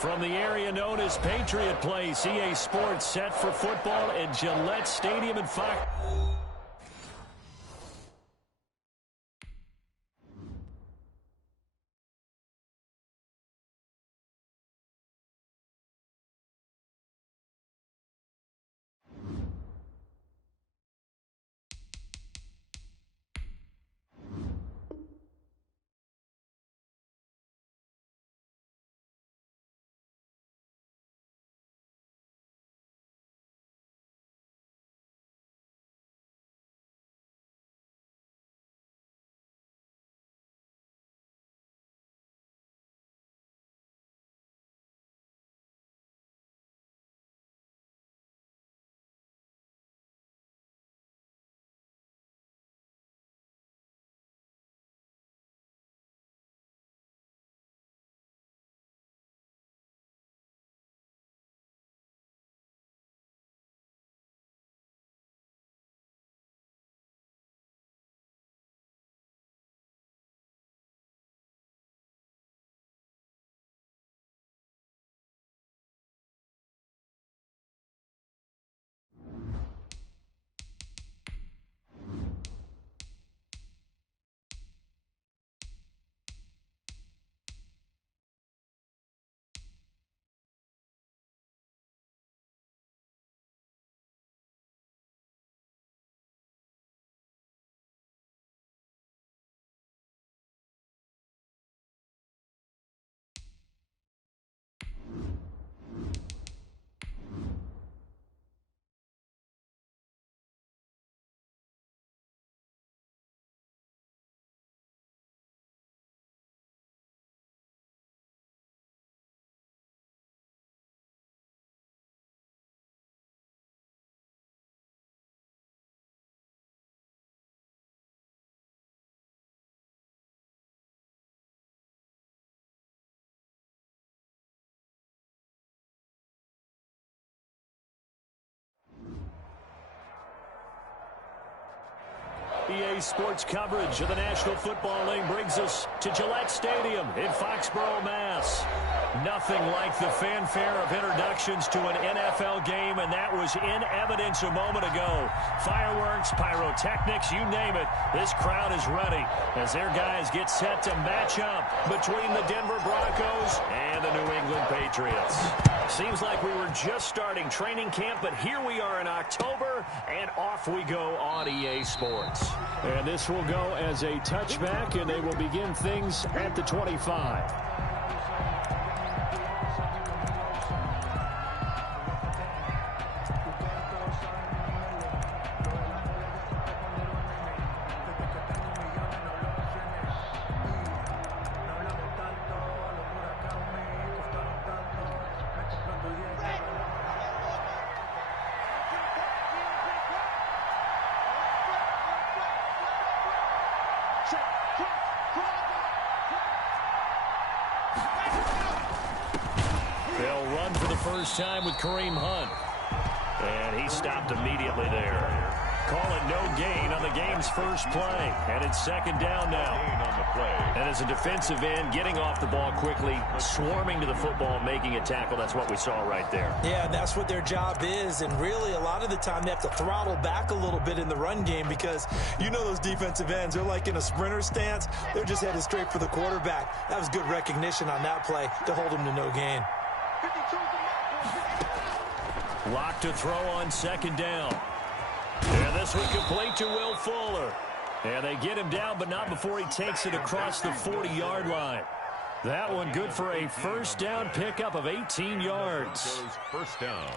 From the area known as Patriot Place, EA Sports set for football at Gillette Stadium in Fox. EA Sports coverage of the National Football League brings us to Gillette Stadium in Foxborough, Mass. Nothing like the fanfare of introductions to an NFL game, and that was in evidence a moment ago. Fireworks, pyrotechnics, you name it. This crowd is ready as their guys get set to match up between the Denver Broncos and the New England Patriots. Seems like we were just starting training camp, but here we are in October, and off we go on EA Sports. And this will go as a touchback, and they will begin things at the 25. They'll run for the first time with Kareem Hunt. And he stopped immediately there. Call it no gain on the game's first play. And it's second down now. And as a defensive end, getting off the ball quickly, swarming to the football, making a tackle, that's what we saw right there. Yeah, that's what their job is. And really, a lot of the time, they have to throttle back a little bit in the run game because you know those defensive ends, they're like in a sprinter stance. They're just headed straight for the quarterback. That was good recognition on that play to hold him to no gain. Lock to throw on second down. And this one complete to Will Fuller. And they get him down, but not before he takes it across the 40-yard line. That one good for a first down pickup of 18 yards. First down.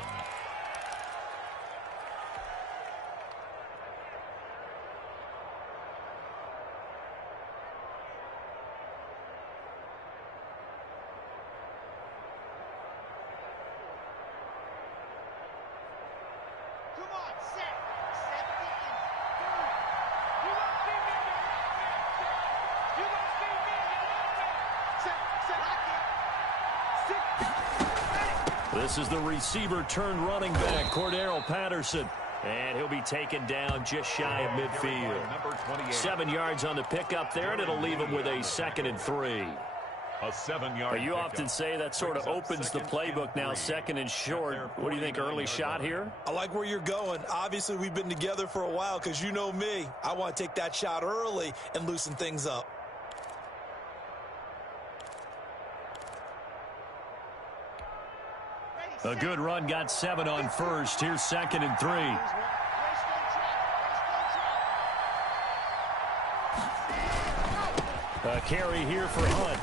This is the receiver turned running back, Cordero Patterson. And he'll be taken down just shy of midfield. 7 yards on the pickup there, and it'll leave him with a 2nd and 3. A 7-yard You often say that sort of opens the playbook now, 2nd and short. What do you think, early shot here? I like where you're going. Obviously, we've been together for a while because you know me. I want to take that shot early and loosen things up. A good run got 7 on first. Here's 2nd and 3. A carry here for Hunt.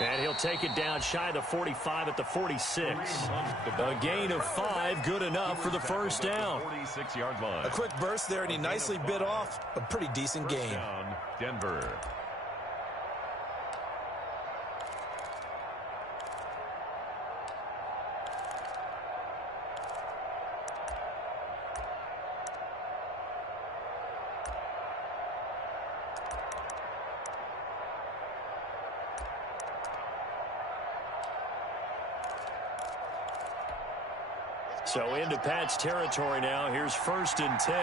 And he'll take it down shy of the 45 at the 46. A gain of 5, good enough for the first down. 46-yard line. A quick burst there, and he nicely bit off a pretty decent gain. Denver. So into Pat's territory now. Here's 1st and 10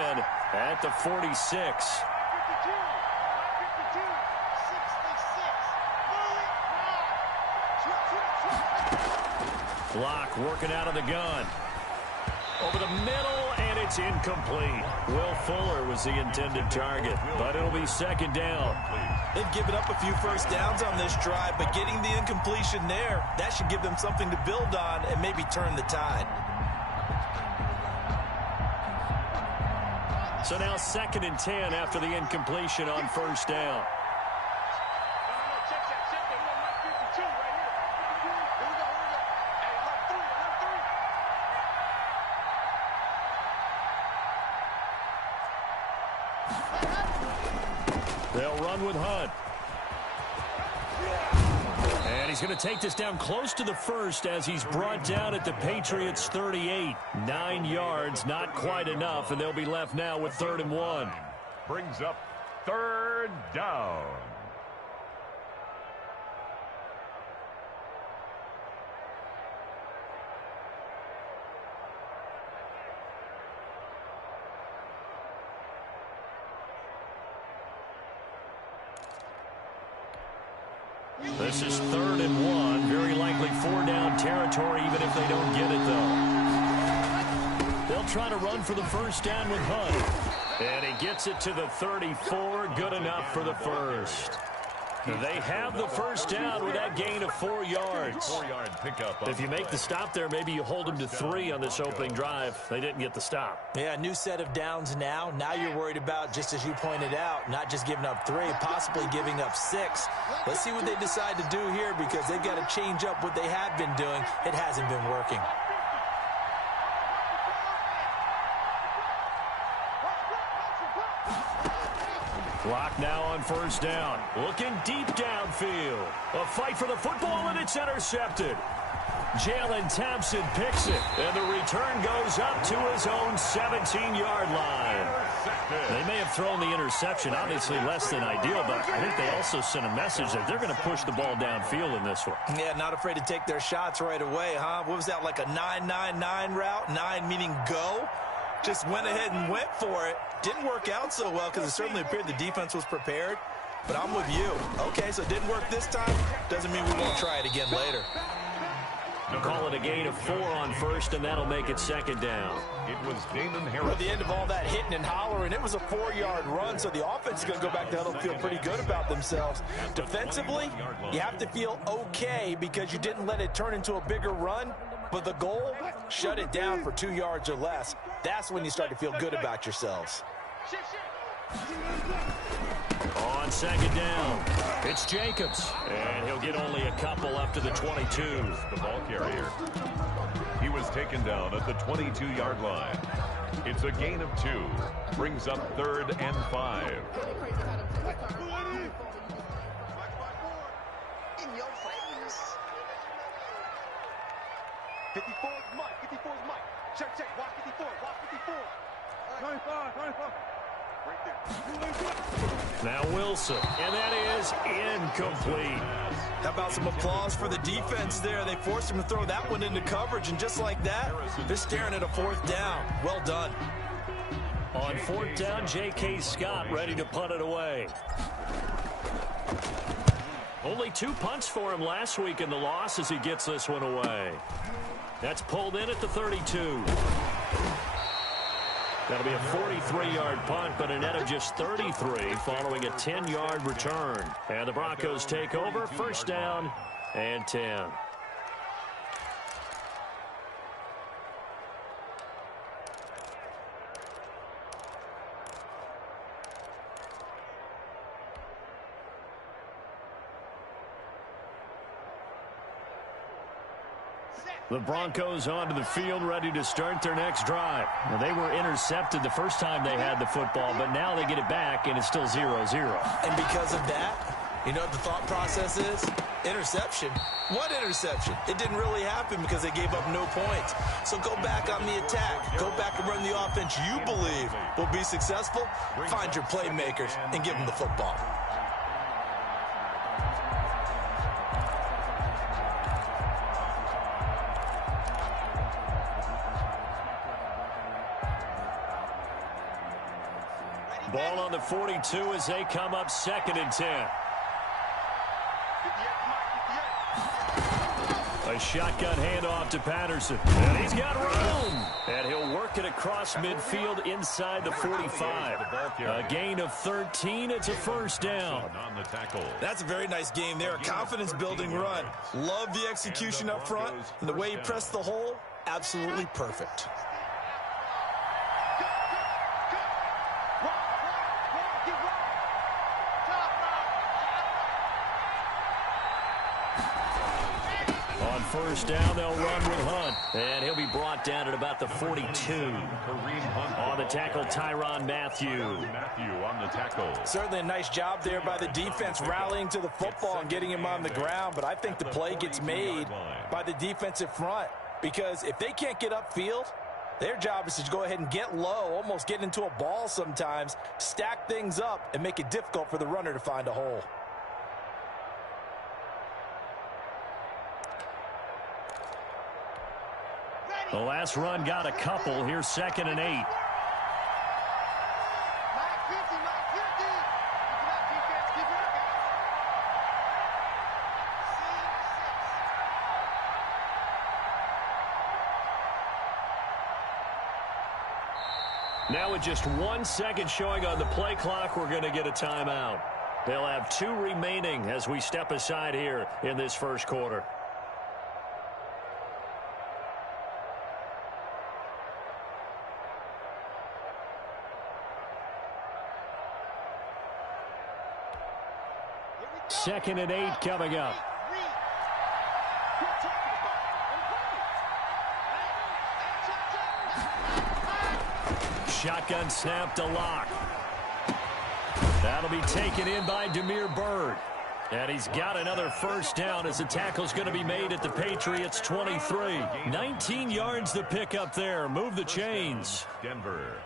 at the 46. Block working out of the gun. Over the middle, and it's incomplete. Will Fuller was the intended target, but it'll be 2nd down. They've given up a few first downs on this drive, but getting the incompletion there, that should give them something to build on and maybe turn the tide. So now 2nd and 10 after the incompletion on 1st down. They'll run with Hunt. And he's going to take this down close to the 1st as he's brought down at the Patriots 38. 9 yards, not quite enough, and they'll be left now with 3rd and 1. Brings up 3rd down. This is 3rd and 1. Very likely 4-down territory, even if they don't get it, though. They'll try to run for the 1st down with Hunt. And he gets it to the 34. Good enough for the 1st. They have the 1st down with that gain of 4 yards. 4-yard pickup. If you make the stop there, maybe you hold them to 3 on this opening drive. They didn't get the stop. Yeah, new set of downs now. Now you're worried about, just as you pointed out, not just giving up 3, possibly giving up 6. Let's see what they decide to do here because they've got to change up what they have been doing. It hasn't been working. Clock now on 1st down. Looking deep downfield. A fight for the football, and it's intercepted. Jalen Thompson picks it, and the return goes up to his own 17-yard line. They may have thrown the interception, obviously less than ideal, but I think they also sent a message that they're going to push the ball downfield in this one. Yeah, not afraid to take their shots right away, huh? What was that, like a 9-9-9 route? 9 meaning go? Just went ahead and went for it. Didn't work out so well because it certainly appeared the defense was prepared. But I'm with you. Okay, so it didn't work this time. Doesn't mean we won't try it again later. Call it a gain of 4 on 1st, and that'll make it 2nd down. It was Damon Harris. At the end of all that hitting and hollering, it was a 4-yard run, so the offense is going to go back to huddle and feel pretty good about themselves. Defensively, you have to feel okay because you didn't let it turn into a bigger run. But the goal, shut it down for 2 yards or less. That's when you start to feel good about yourselves. On 2nd down, it's Jacobs. And he'll get only a couple up to the 22. The ball carrier. He was taken down at the 22-yard line. It's a gain of 2. Brings up 3rd and 5. In your face. 54 is Mike. 54 is Mike. Check. Watch 54. Watch 54. 95. Right there. Now Wilson, and that is incomplete. How about some applause for the defense there? They forced him to throw that one into coverage, and just like that, they're staring at a 4th down. Well done. On 4th down, J.K. Scott ready to punt it away. Only 2 punts for him last week in the loss as he gets this one away. That's pulled in at the 32. That'll be a 43-yard punt, but a net of just 33 following a 10-yard return. And the Broncos take over, first down and 10. The Broncos onto the field, ready to start their next drive. Now, they were intercepted the first time they had the football, but now they get it back, and it's still 0-0. And because of that, you know what the thought process is? Interception. What interception? It didn't really happen because they gave up no points. So go back on the attack. Go back and run the offense you believe will be successful. Find your playmakers and give them the football. Ball on the 42 as they come up 2nd and 10. A shotgun handoff to Patterson. And he's got room. And he'll work it across midfield inside the 45. A gain of 13. It's a first down. That's a very nice game there. A confidence-building run. Love the execution up front. And the way he pressed the hole, absolutely perfect. First down, they'll run with Hunt. And he'll be brought down at about the 42. On the tackle, Tyrann Mathieu. On the tackle. Certainly a nice job there by the defense rallying to the football and getting him on the ground. But I think the play gets made by the defensive front. Because if they can't get upfield, their job is to go ahead and get low, almost get into a ball sometimes, stack things up, and make it difficult for the runner to find a hole. The last run got a couple. Here's 2nd and 8. Now with just 1 second showing on the play clock, we're going to get a timeout. They'll have 2 remaining as we step aside here in this first quarter. Second and 8 coming up. Shotgun snap to Locke. That'll be taken in by Damiere Byrd. And he's got another first down as the tackle's going to be made at the Patriots 23. 19 yards to pick up there. Move the chains. Denver.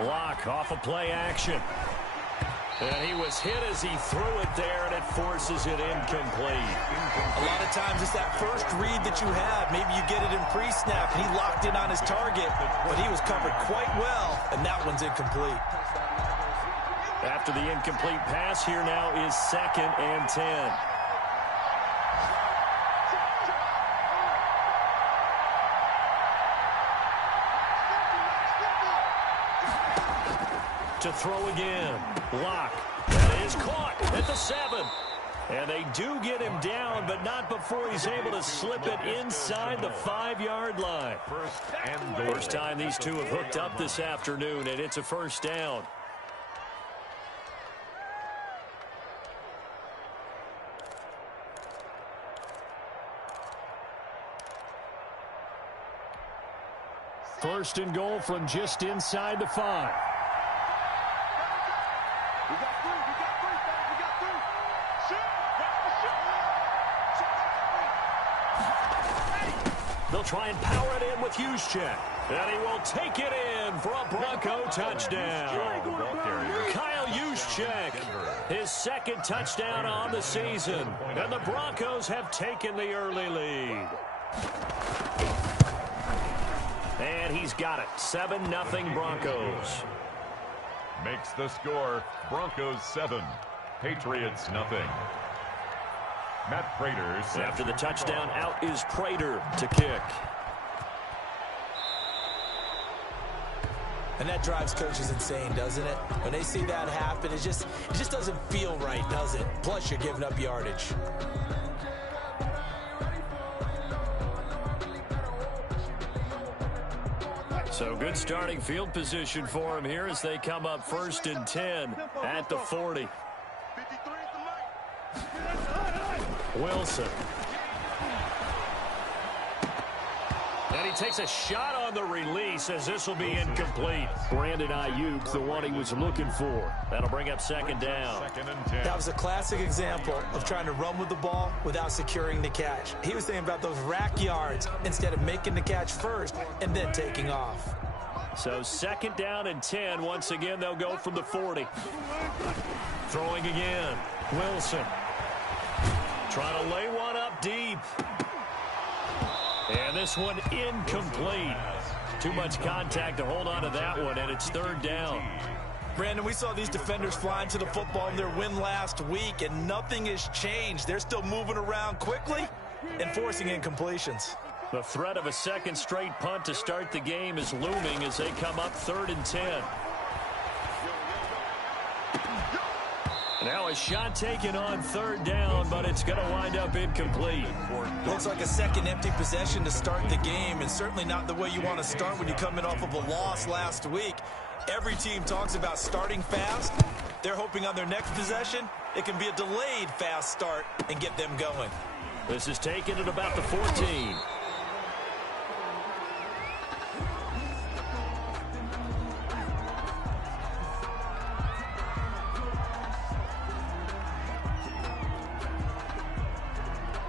Locke off of play action. And he was hit as he threw it there, and it forces it incomplete. A lot of times it's that first read that you have. Maybe you get it in pre-snap, and he locked in on his target, but he was covered quite well, and that one's incomplete. After the incomplete pass, here now is 2nd and 10. To throw again. Locke. That is caught at the 7. And they do get him down, but not before he's able to slip it inside the 5-yard line. First time these two have hooked up this afternoon, and it's a first down. First and goal from just inside the 5. They'll try and power it in with Juszczyk. And he will take it in for a Bronco touchdown. Kyle Juszczyk, his 2nd touchdown on the season. And the Broncos have taken the early lead. And he's got it. 7-0 Broncos. Makes the score Broncos 7, Patriots nothing. Matt Prater. After the touchdown, out is Prater to kick. And that drives coaches insane, doesn't it? When they see that happen, it just doesn't feel right, does it? Plus, you're giving up yardage. So good starting field position for him here as they come up 1st and 10 at the 40. Wilson. And he takes a shot on the release as this will be incomplete. Brandon Ayuk, the one he was looking for. That'll bring up 2nd down. That was a classic example of trying to run with the ball without securing the catch. He was thinking about those rack yards instead of making the catch first and then taking off. So 2nd down and 10. Once again, they'll go from the 40. Throwing again. Wilson. Trying to lay one up deep. And this one incomplete. Too much contact to hold on to that one, and it's 3rd down. Brandon, we saw these defenders flying to the football in their win last week, and nothing has changed. They're still moving around quickly and forcing incompletions. The threat of a 2nd straight punt to start the game is looming as they come up 3rd and 10. Now a shot taken on 3rd down, but it's going to wind up incomplete. Looks like a second empty possession to start the game, and certainly not the way you want to start when you come in off of a loss last week. Every team talks about starting fast. They're hoping on their next possession, it can be a delayed fast start and get them going. This is taken at about the 14.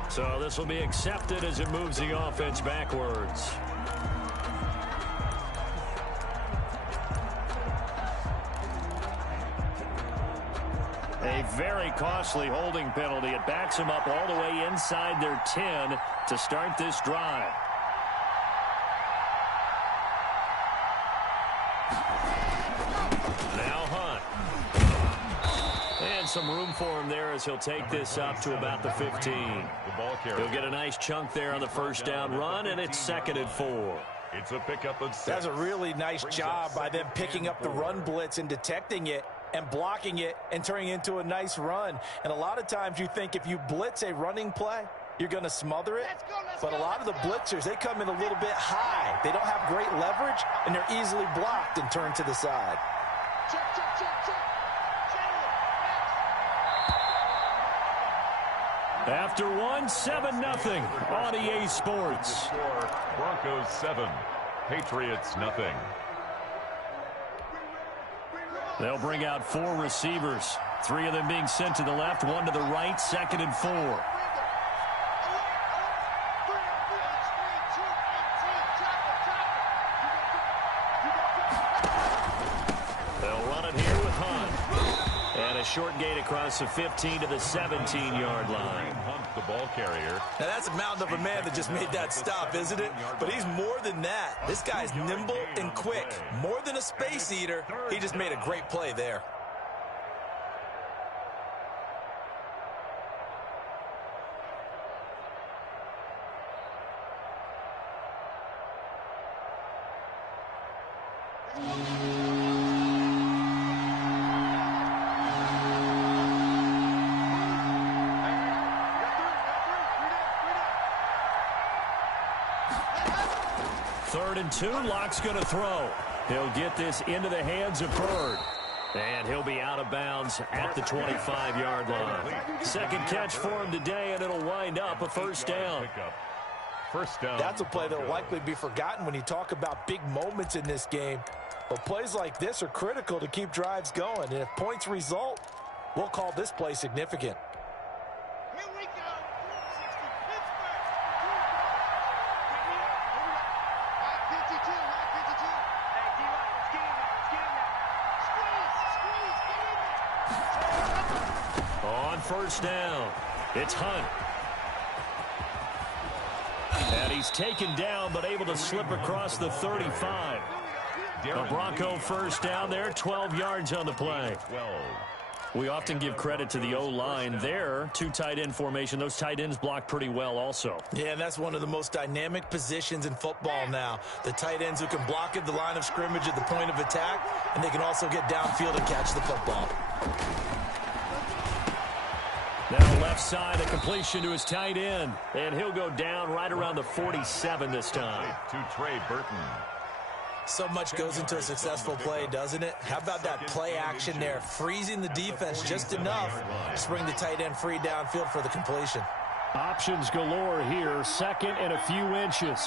So this will be accepted as it moves the offense backwards. A very costly holding penalty. It backs them up all the way inside their 10 to start this drive. Now Hunt. And some room for him there as he'll take this up to about the 15. He'll get a nice chunk there on the 1st down run, and it's 2nd and 4. It's a pickup of 6. That's a really nice job by them picking up the run blitz and detecting it and blocking it and turning it into a nice run. And a lot of times you think if you blitz a running play, you're going to smother it. But a lot of the blitzers, they come in a little bit high. They don't have great leverage, and they're easily blocked and turned to the side. After one, 7-0 on EA Sports. Broncos 7, Patriots nothing. They'll bring out 4 receivers. 3 of them being sent to the left, 1 to the right, 2nd and 4. They'll run it here with Hunt. And a short gain across the 15 to the 17-yard line. Hunt, the ball carrier. Now that's a mountain of a man that just made that stop, isn't it? But he's more than that. This guy's nimble and quick. More than a space eater. He just made a great play there. Third and 2, Locke's going to throw. He'll get this into the hands of Bird. And he'll be out of bounds at the 25-yard line. 2nd catch for him today, and it'll wind up a 1st down. First down. That's a play that will likely be forgotten when you talk about big moments in this game. But plays like this are critical to keep drives going. And if points result, we'll call this play significant. Here we go. 60 Pittsburgh. 52. Hey, D-Line, let's get in there. Squeeze, get in there. On 1st down, it's Hunt. And he's taken down, but able to slip across the 35. A Bronco first down there, 12 yards on the play. We often give credit to the O-line there. Two tight end formation. Those tight ends block pretty well also. Yeah, and that's one of the most dynamic positions in football now. The tight ends who can block at the line of scrimmage at the point of attack, and they can also get downfield and catch the football. Now left side, a completion to his tight end. And he'll go down right around the 47 this time. To Trey Burton. So much goes into a successful play, doesn't it? How about that play action there? Freezing the defense just enough to bring the tight end free downfield for the completion. Options galore here. Second and a few inches.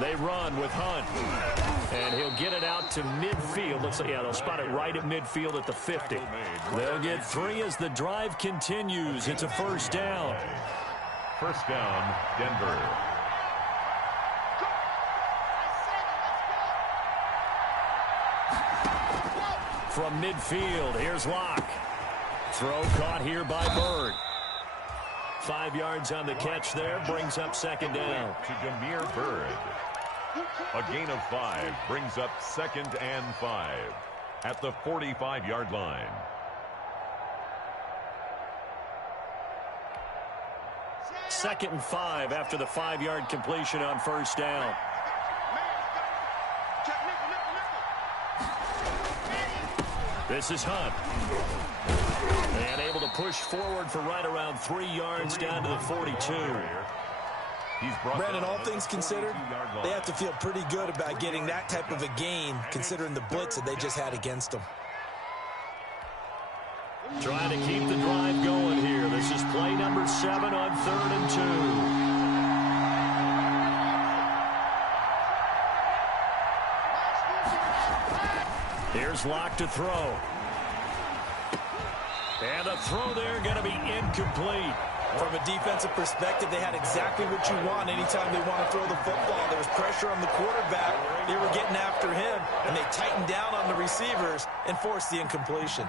They run with Hunt. And he'll get it out to midfield. Looks like, yeah, they'll spot it right at midfield at the 50. They'll get 3 as the drive continues. It's a first down. First down, Denver. From midfield, here's Locke. Throw caught here by Bird. 5 yards on the catch there, brings up second down. To Damiere Byrd. A gain of 5 brings up 2nd and 5 at the 45-yard line. Second and 5 after the 5-yard completion on first down. This is Hunt. And able to push forward for right around 3 yards down to the 42. Brandon, all things considered, they have to feel pretty good about getting that type of a gain, considering the blitz that they just had against them. Trying to keep the drive going here. This is play number 7 on 3rd and 2. Here's Locke to throw. And the throw there going to be incomplete. From a defensive perspective, they had exactly what you want anytime they want to throw the football. There was pressure on the quarterback. They were getting after him, and they tightened down on the receivers and forced the incompletion.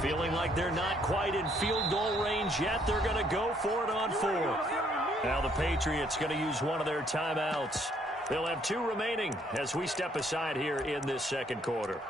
Feeling like they're not quite in field goal range yet. They're going to go for it on 4th. Now the Patriots going to use one of their timeouts. They'll have 2 remaining as we step aside here in this second quarter.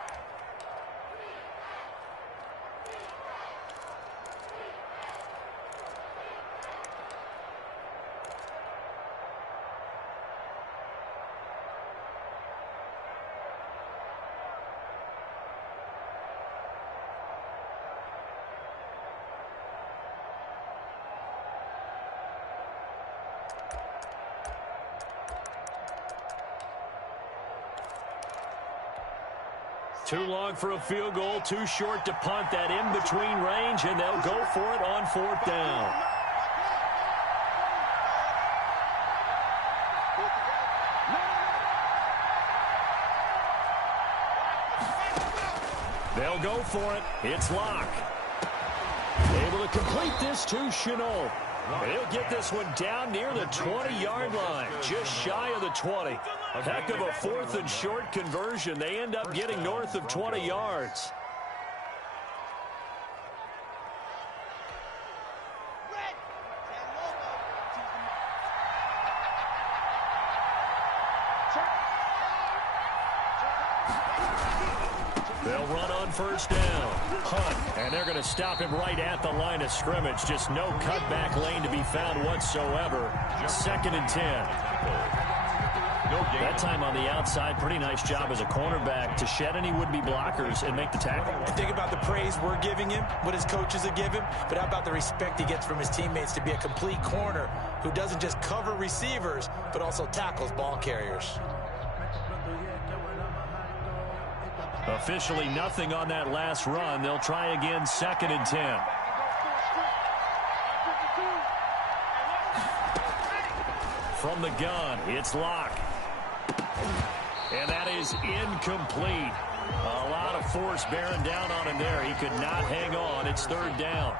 Too long for a field goal, too short to punt. That in-between range, and they'll go for it on 4th down. They'll go for it. It's Locke. Able to complete this to Chenault. He'll get this one down near the 20-yard line, just shy of the 20. Heck of a 4th and short conversion. They end up getting north of 20 yards. They'll run on first down. Hunt, and they're going to stop him right at the line of scrimmage. Just no cutback lane to be found whatsoever. 2nd and 10. That time on the outside, pretty nice job as a cornerback to shed any would-be blockers and make the tackle. And think about the praise we're giving him, what his coaches are giving him, but how about the respect he gets from his teammates to be a complete corner who doesn't just cover receivers, but also tackles ball carriers. Officially nothing on that last run. They'll try again, 2nd and 10. From the gun, it's Locke. And that is incomplete. A lot of force bearing down on him there. He could not hang on. It's 3rd down.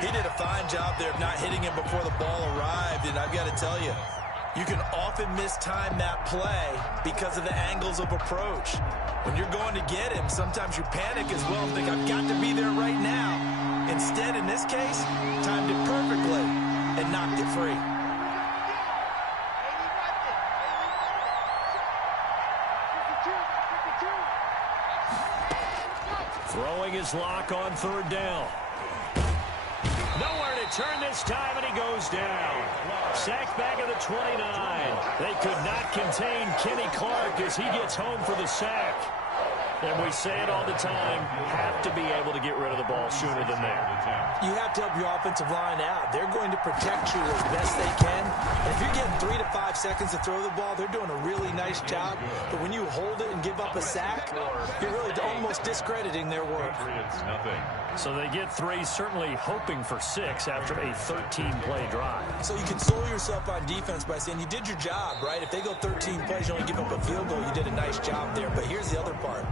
He did a fine job there of not hitting him before the ball arrived. And I've got to tell you, you can often mistime that play because of the angles of approach. When you're going to get him, sometimes you panic as well and think, I've got to be there right now. Instead, in this case, timed it perfectly and knocked it free. Throwing his Lock on 3rd down. Nowhere to turn this time, and he goes down. Sacked back at the 29. They could not contain Kenny Clark as he gets home for the sack. And we say it all the time, have to be able to get rid of the ball sooner than that. You have to help your offensive line out. They're going to protect you as best they can. And if you're getting 3 to 5 seconds to throw the ball, they're doing a really nice job. But when you hold it and give up a sack, you're really almost discrediting their work. So they get 3, certainly hoping for 6 after a 13-play drive. So you console yourself on defense by saying you did your job, right? If they go 13 plays, you only give up a field goal, you did a nice job there. But here's the other part.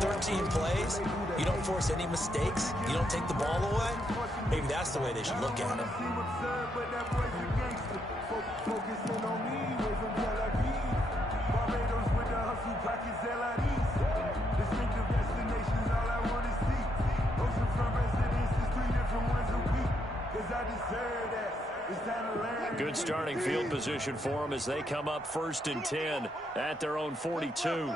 13 plays, you don't force any mistakes, you don't take the ball away. Maybe that's the way they should look at it. Good starting field position for them as they come up 1st and 10 at their own 42.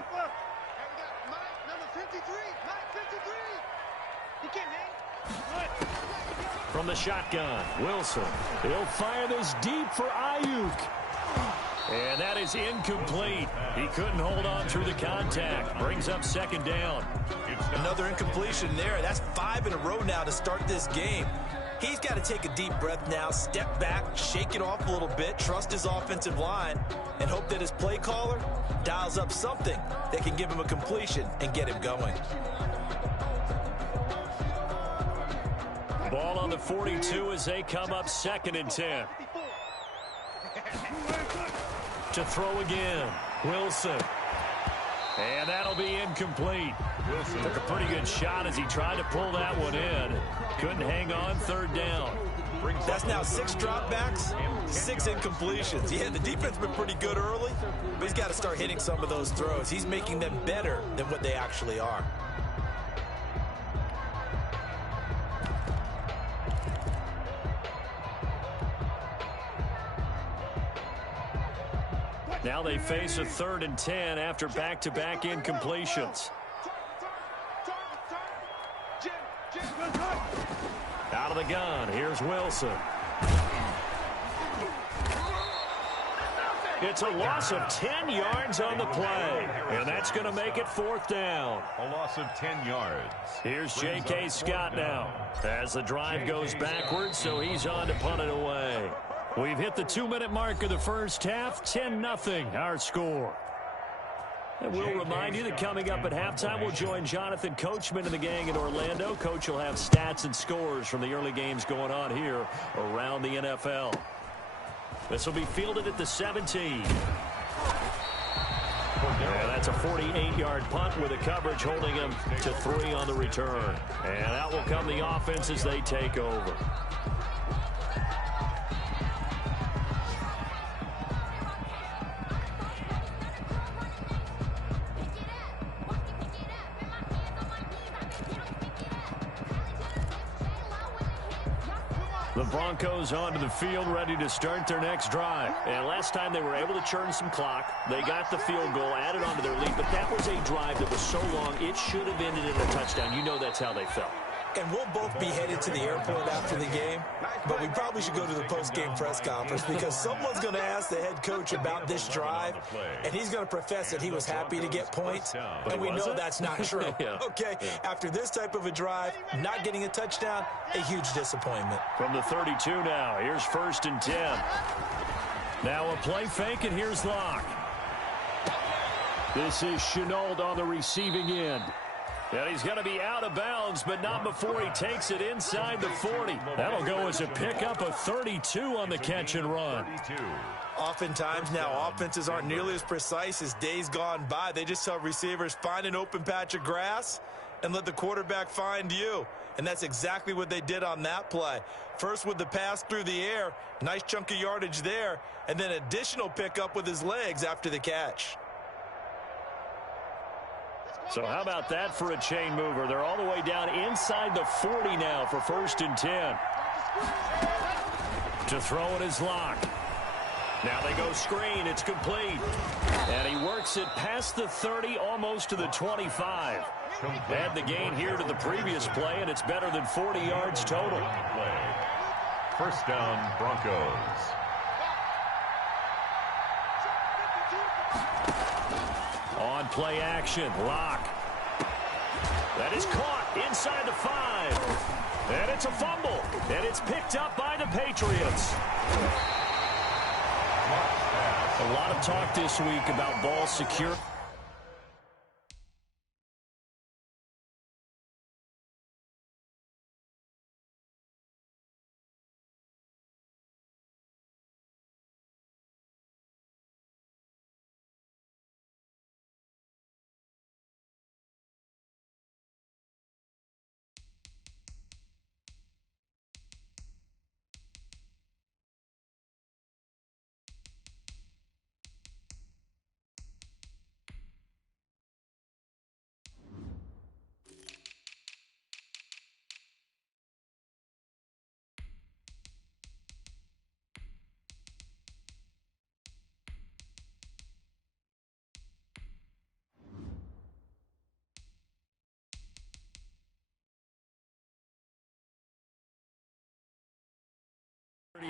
From the shotgun, Wilson. He'll fire this deep for Ayuk. And that is incomplete. He couldn't hold on through the contact. Brings up 2nd down. Another incompletion there. That's 5 in a row now to start this game. He's got to take a deep breath now, step back, shake it off a little bit, trust his offensive line, and hope that his play caller dials up something that can give him a completion and get him going. Ball on the 42 as they come up 2nd and 10. To throw again, Wilson. And that'll be incomplete. Wilson took a pretty good shot as he tried to pull that one in. Couldn't hang on, 3rd down. That's now 6 dropbacks, 6 incompletions. Yeah, the defense has been pretty good early, but he's got to start hitting some of those throws. He's making them better than what they actually are. Now they face a 3rd and 10 after back-to-back incompletions. Out of the gun, here's Wilson. It's a loss of 10 yards on the play, and that's going to make it 4th down. A loss of 10 yards. Here's J.K. Scott now as the drive goes backwards, so he's on to punt it away. We've hit the 2-minute mark of the first half, 10-0 our score. And we'll remind you that coming up at halftime, we'll join Jonathan Coachman and the gang in Orlando. Coach will have stats and scores from the early games going on here around the NFL. This will be fielded at the 17. And that's a 48-yard punt with a coverage holding him to 3 on the return. And out will come the offense as they take over. The Broncos onto the field, ready to start their next drive. And last time they were able to churn some clock. They got the field goal, added onto their lead. But that was a drive that was so long, it should have ended in a touchdown. You know that's how they felt. And we'll both be headed to the airport after the game, but we probably should go to the post-game press conference because someone's going to ask the head coach about this drive, and he's going to profess that he was happy to get points, and we know that's not true. Okay, after this type of a drive, not getting a touchdown, a huge disappointment. From the 32 now, here's 1st and 10. Now a play fake, and here's Locke. This is Chenault on the receiving end. And he's going to be out of bounds, but not before he takes it inside the 40. That'll go as a pickup of 32 on the catch and run. Oftentimes now, offenses aren't nearly as precise as days gone by. They just tell receivers, find an open patch of grass and let the quarterback find you. And that's exactly what they did on that play. First with the pass through the air, nice chunk of yardage there, and then additional pickup with his legs after the catch. So how about that for a chain mover? They're all the way down inside the 40 now for 1st and 10. To throw it is Locke. Now they go screen. It's complete. And he works it past the 30, almost to the 25. Add the gain here to the previous play, and it's better than 40 yards total. First down, Broncos. On play action, Locke. That is caught inside the 5. And it's a fumble. And it's picked up by the Patriots. A lot of talk this week about ball security.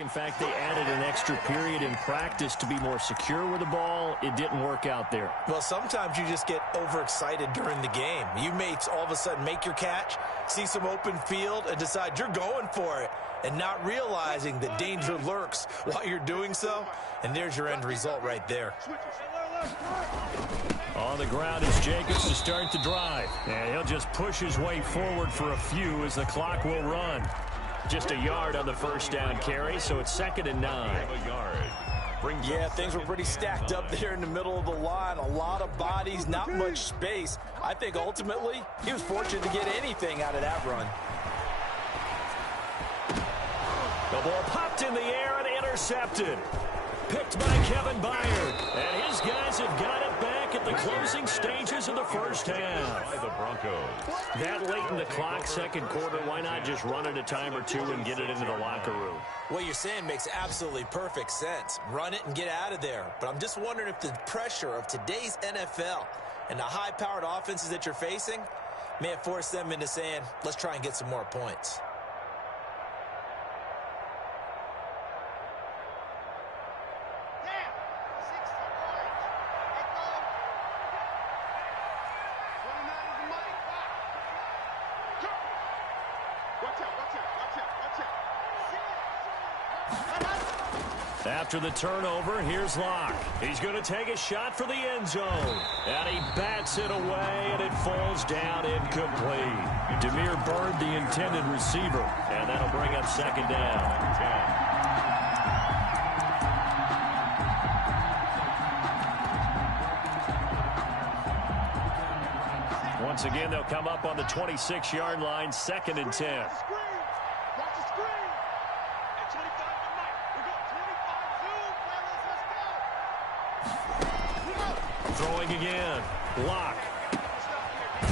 In fact, they added an extra period in practice to be more secure with the ball. It didn't work out there. Well, sometimes you just get overexcited during the game. You may all of a sudden make your catch, see some open field, and decide you're going for it, and not realizing that danger lurks while you're doing so. And there's your end result right there. On the ground is Jacobs to start the drive. And he'll just push his way forward for a few as the clock will run. Just a yard on the first down carry, so it's 2nd and 9. Yeah, things were pretty stacked up there in the middle of the line. A lot of bodies, not much space. I think ultimately he was fortunate to get anything out of that run. The ball popped in the air and intercepted. Picked by Kevin Byard. And his guys have got it back at the closing stages of the first half. By the Broncos. That late in the clock, second quarter, why not just run it a time or two and get it into the locker room? What you're saying makes absolutely perfect sense. Run it and get out of there. But I'm just wondering if the pressure of today's NFL and the high-powered offenses that you're facing may have forced them into saying, let's try and get some more points. After the turnover, here's Locke. He's going to take a shot for the end zone. And he bats it away, and it falls down incomplete. Demir Bird, the intended receiver. And that'll bring up 2nd down. Once again, they'll come up on the 26-yard line, 2nd and 10. Throwing again. Locke.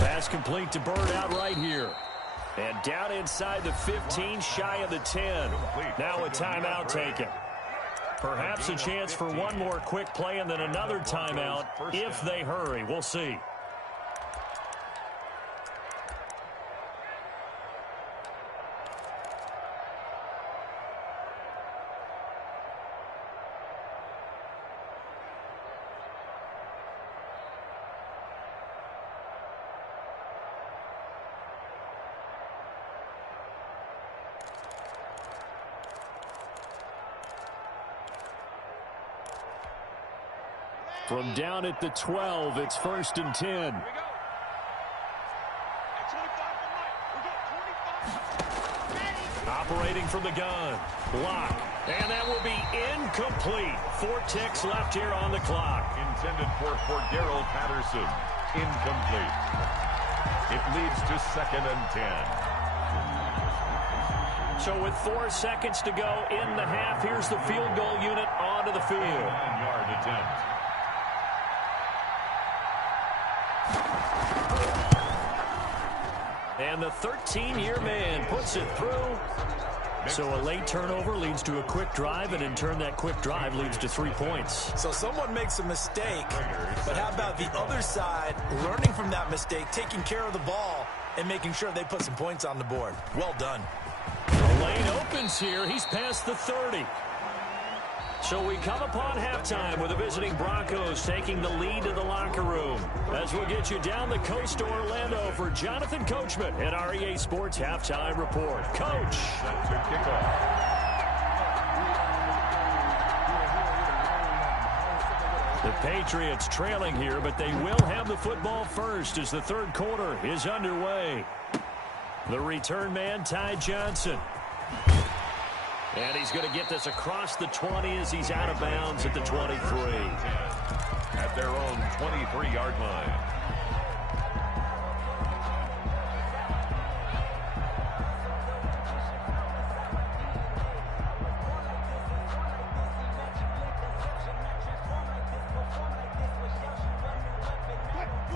Pass complete to Bird out right here. And down inside the 15, shy of the 10. Now a timeout taken. Perhaps a chance for one more quick play and then another timeout if they hurry. We'll see. From down at the 12, it's 1st and 10. Operating from the gun. Block. And that will be incomplete. 4 ticks left here on the clock. Intended for Cordero Patterson. Incomplete. It leads to 2nd and 10. So with 4 seconds to go in the half, here's the field goal unit onto the field. 9-yard attempt. And the 13-year man puts it through. So a late turnover leads to a quick drive, and in turn that quick drive leads to 3 points. So someone makes a mistake, but how about the other side learning from that mistake, taking care of the ball, and making sure they put some points on the board? Well done. The lane opens here. He's past the 30. So we come upon halftime with the visiting Broncos taking the lead to the locker room. As we'll get you down the coast to Orlando for Jonathan Coachman at our EA Sports Halftime Report. Coach. Set to kick off. The Patriots trailing here, but they will have the football first as the third quarter is underway. The return man, Ty Johnson. And he's going to get this across the 20 as he's out of bounds at the 23. At their own 23-yard line.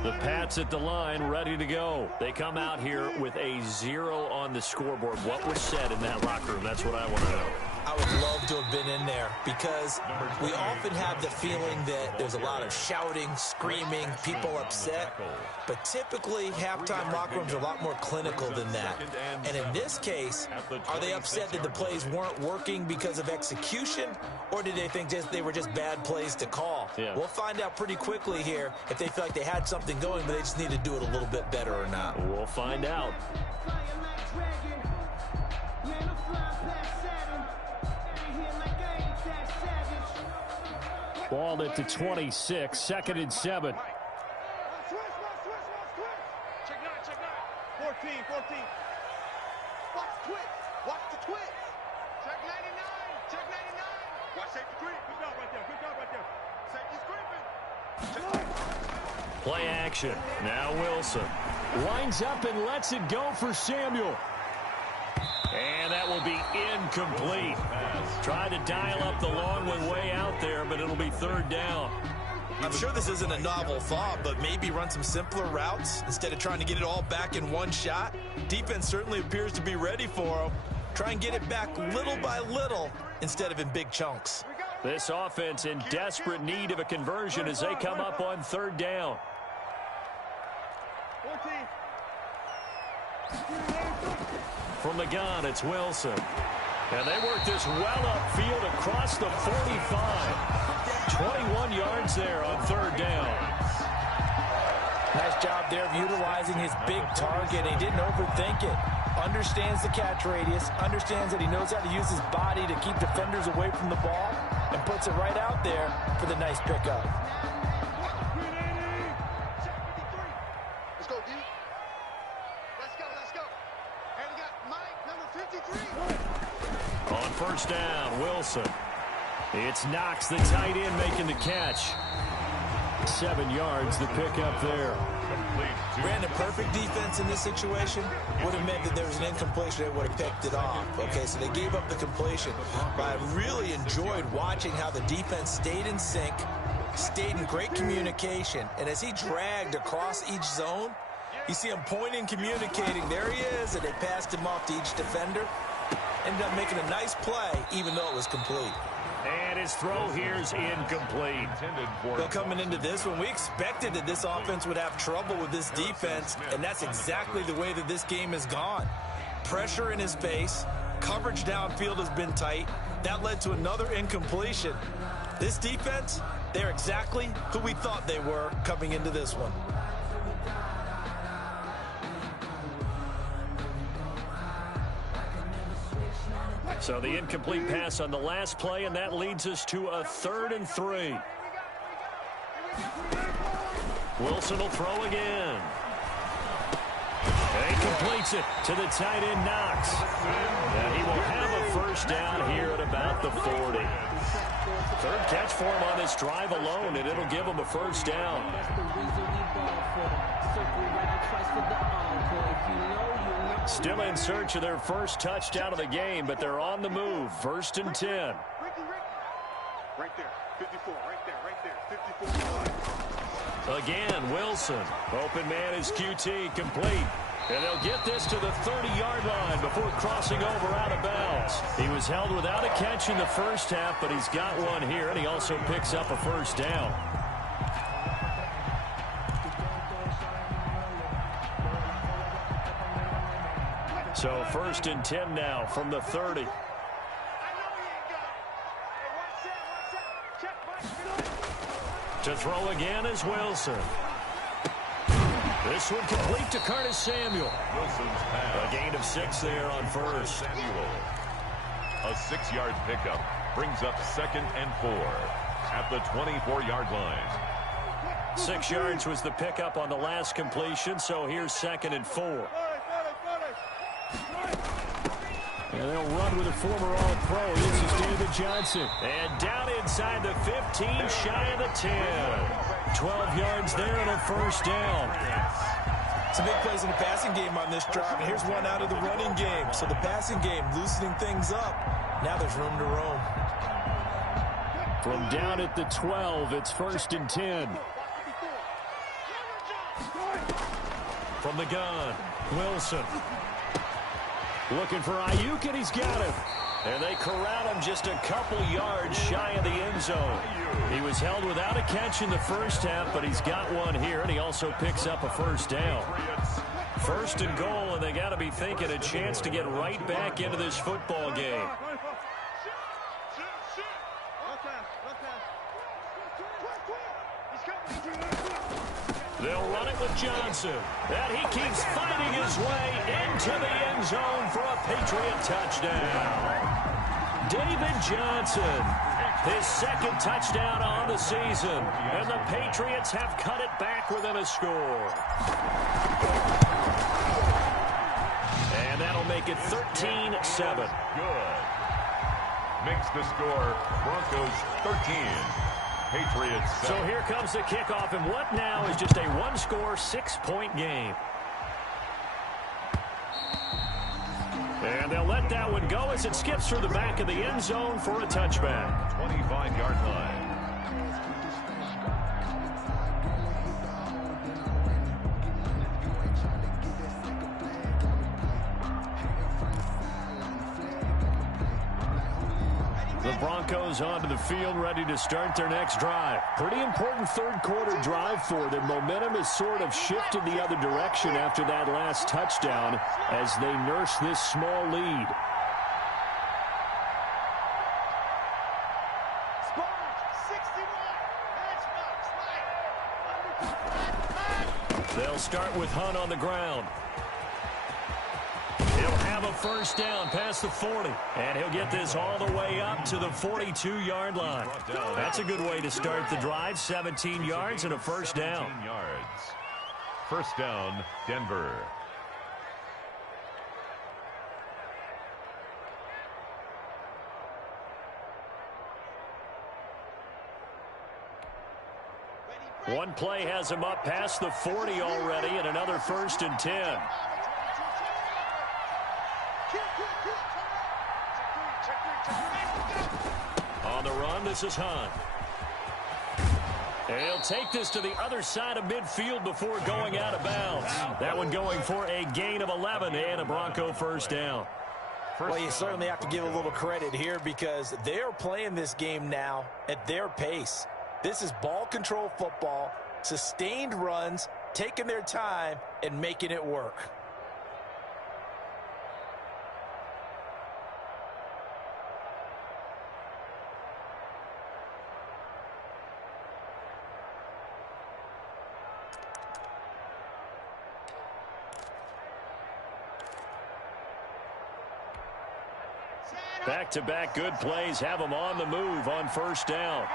The Pats at the line, ready to go. They come out here with a 0 on the scoreboard. What was said in that locker room? That's what I want to know. I would love to have been in there because we often have the feeling that there's a lot of shouting, screaming, people upset. But typically, halftime locker rooms are a lot more clinical than that. And in this case, are they upset that the plays weren't working because of execution, or did they think they were just bad plays to call? Yeah. We'll find out pretty quickly here if they feel like they had something going, but they just need to do it a little bit better or not. We'll find out. Ball at the 26, 2nd and 7. Check 9, check 9. 14. Watch the twitch. Watch the twitch. Check 99. Check 99. Watch safety creep. Good job right there. Safety's creeping. Check. Play action. Now Wilson. Lines up and lets it go for Samuel. And that will be incomplete. Tried to dial up the long one way out there, but it'll be 3rd down. I'm sure this isn't a novel thought, but maybe run some simpler routes instead of trying to get it all back in one shot. Defense certainly appears to be ready for them. Try and get it back little by little instead of in big chunks. This offense in desperate need of a conversion as they come up on 3rd down. 14. From the gun, it's Wilson. And they work this well upfield across the 45. 21 yards there on 3rd down. Nice job there of utilizing his big target. He didn't overthink it. Understands the catch radius. Understands that he knows how to use his body to keep defenders away from the ball. And puts it right out there for the nice pickup. Let's go, D. Let's go. And we got Mike, number 53. On 1st down, Wilson. It's Knox, the tight end, making the catch. 7 yards, the pickup there. Brandon, perfect defense in this situation would have meant that there was an incompletion. They would have picked it off. Okay, so they gave up the completion. But I really enjoyed watching how the defense stayed in sync, stayed in great communication. And as he dragged across each zone, you see him pointing, communicating. There he is, and they passed him off to each defender. Ended up making a nice play, even though it was complete. And his throw here's incomplete. Well, coming into this one, we expected that this offense would have trouble with this defense, and that's exactly the way that this game has gone. Pressure in his face, coverage downfield has been tight. That led to another incompletion. This defense, they're exactly who we thought they were coming into this one. So the incomplete pass on the last play, and that leads us to a 3rd and 3. Wilson will throw again. And he completes it to the tight end, Knox. And he will have a first down here at about the 40. Third catch for him on this drive alone, and it'll give him a first down. Still in search of their first touchdown of the game, but they're on the move. First and 10. Right there, 54, right there, 54. Again, Wilson. Open man is QT, complete. And they'll get this to the 30-yard line before crossing over out of bounds. He was held without a catch in the first half, but he's got one here, and he also picks up a first down. So first and 10 now from the 30. To throw again is Wilson. This one complete to Curtis Samuel. Wilson's pass. A gain of 6 there on first. Samuel. A 6-yard pickup brings up 2nd and 4 at the 24-yard line. 6 yards was the pickup on the last completion, so here's 2nd and 4. And they'll run with a former All-Pro. This is David Johnson. And down inside the 15, shy of the 10. 12 yards there and a first down. Some big plays in the passing game on this drive. And here's one out of the running game. So the passing game loosening things up. Now there's room to roam. From down at the 12, it's first and 10. From the gun, Wilson. Looking for Ayuk, and he's got him. And they corral him just a couple yards shy of the end zone. He was held without a catch in the first half, but he's got one here, and he also picks up a first down. First and goal, and they got to be thinking a chance to get right back into this football game. They'll run it with Johnson. And he keeps fighting his way into the end zone for a Patriot touchdown. David Johnson, his 2nd touchdown on the season. And the Patriots have cut it back within a score. And that'll make it 13-7. Good. Makes the score Broncos 13. Patriots 7. So here comes the kickoff, and what now is just a one-score, 6-point game. And they'll let that one go as it skips through the back of the end zone for a touchback. 25-yard line. The Broncos onto the field, ready to start their next drive. Pretty important third-quarter drive for them. Momentum has sort of shifted the other direction after that last touchdown as they nurse this small lead. They'll start with Hunt on the ground. He'll have a first down past the 40. And he'll get this all the way up to the 42-yard line. That's a good way to start the drive. 17 yards and a first down. 17 yards. First down, Denver. One play has him up past the 40 already, and another first and 10. On the run, this is Hunt. And he'll take this to the other side of midfield before going out of bounds. That one going for a gain of 11 and a Bronco first down. Well, you certainly have to give a little credit here because they're playing this game now at their pace. This is ball control football, sustained runs, taking their time, and making it work. Back-to-back good plays have them on the move on first down.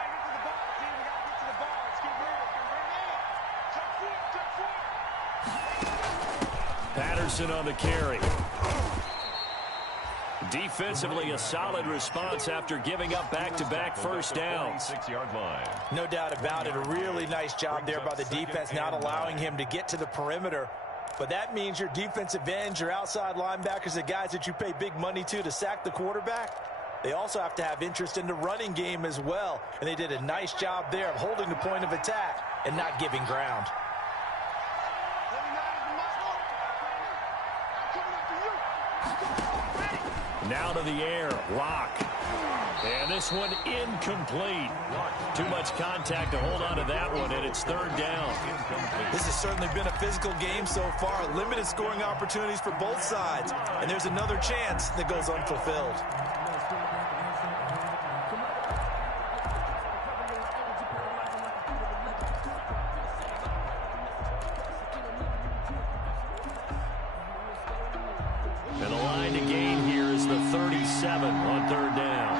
Patterson on the carry. Defensively, a solid response after giving up back-to-back first downs. 6-yard line. No doubt about it. A really nice job there by the defense, not allowing him to get to the perimeter. But that means your defensive ends, your outside linebackers, the guys that you pay big money to sack the quarterback, they also have to have interest in the running game as well. And they did a nice job there of holding the point of attack and not giving ground. Now to the air, Lock. And this one incomplete. Too much contact to hold on to that one, and it's third down. This has certainly been a physical game so far. Limited scoring opportunities for both sides. And there's another chance that goes unfulfilled. And the line to gain here is the 37 on third down.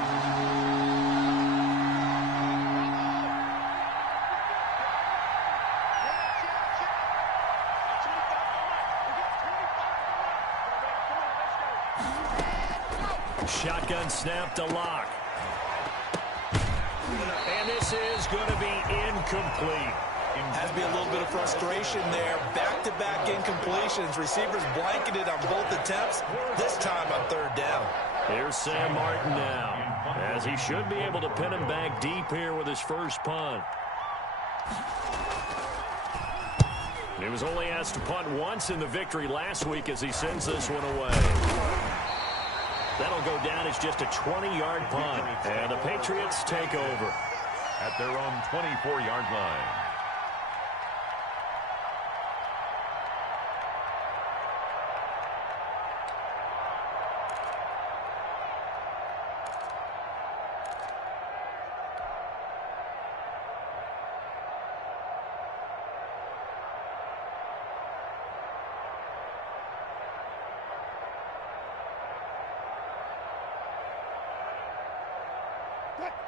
Shotgun snap to Lock. And this is going to be incomplete. Has to be a little bit of frustration there. Back-to-back incompletions. Receivers blanketed on both attempts, this time on third down. Here's Sam Martin now, as he should be able to pin him back deep here with his first punt. He was only asked to punt once in the victory last week as he sends this one away. That'll go down as just a 20-yard punt, and the Patriots take over At their own 24-yard line.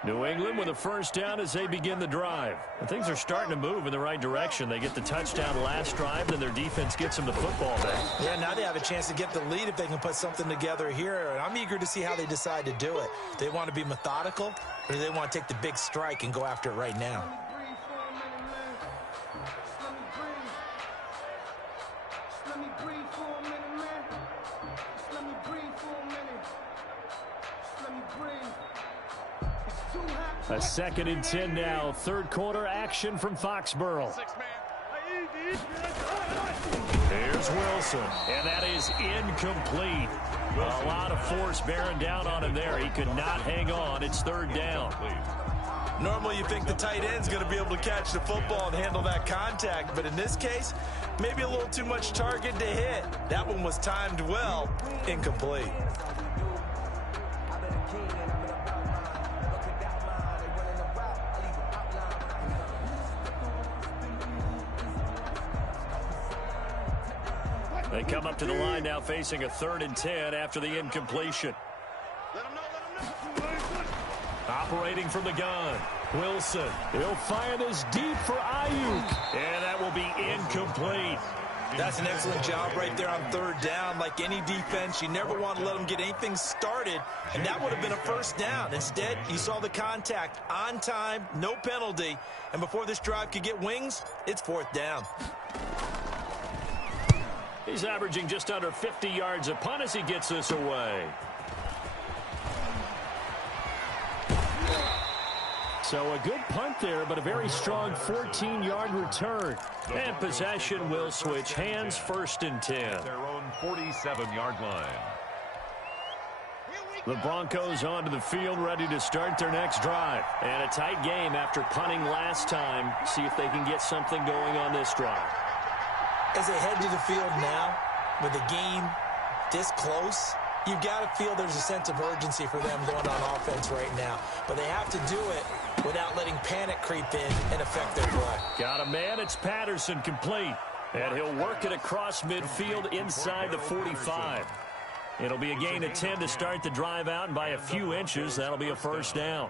New England with a first down as they begin the drive. And things are starting to move in the right direction. They get the touchdown last drive, then their defense gets them the football back. Yeah, now they have a chance to get the lead if they can put something together here. And I'm eager to see how they decide to do it. Do they want to be methodical, or do they want to take the big strike and go after it right now? A 2nd and 10 now. Third quarter action from Foxborough. Here's Wilson, and that is incomplete. A lot of force bearing down on him there. He could not hang on. It's third down. Normally you think the tight end's going to be able to catch the football and handle that contact, but in this case, maybe a little too much target to hit. That one was timed well, incomplete. They come up to the line now facing a 3rd and 10 after the incompletion. Operating from the gun, Wilson. He'll fire this deep for Ayuk, and that will be incomplete. That's an excellent job right there on third down. Like any defense, you never want to let them get anything started, and that would have been a first down. Instead, you saw the contact on time, no penalty, and before this drive could get wings, it's 4th down. He's averaging just under 50 yards a punt as he gets this away. So a good punt there, but a very strong 14-yard return. And possession will switch hands, 1st and 10. Their own 47-yard line. The Broncos onto the field, ready to start their next drive. And a tight game after punting last time. See if they can get something going on this drive. As they head to the field now, with the game this close, you've got to feel there's a sense of urgency for them going on offense right now. But they have to do it without letting panic creep in and affect their play. Got a man, it's Patterson, complete. And he'll work it across midfield inside the 45. It'll be a gain of 10 to start the drive out, and by a few inches, that'll be a first down.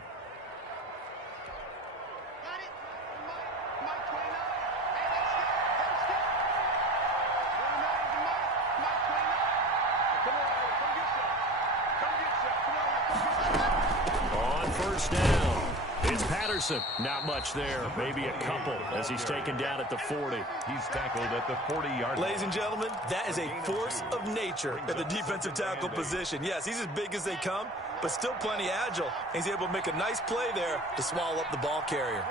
first down. It's Patterson. Not much there. Maybe a couple as he's taken down at the 40. He's tackled at the 40-yard line. Ladies and gentlemen, that is a force of nature at the defensive tackle position. Yes, he's as big as they come, but still plenty agile. He's able to make a nice play there to swallow up the ball carrier.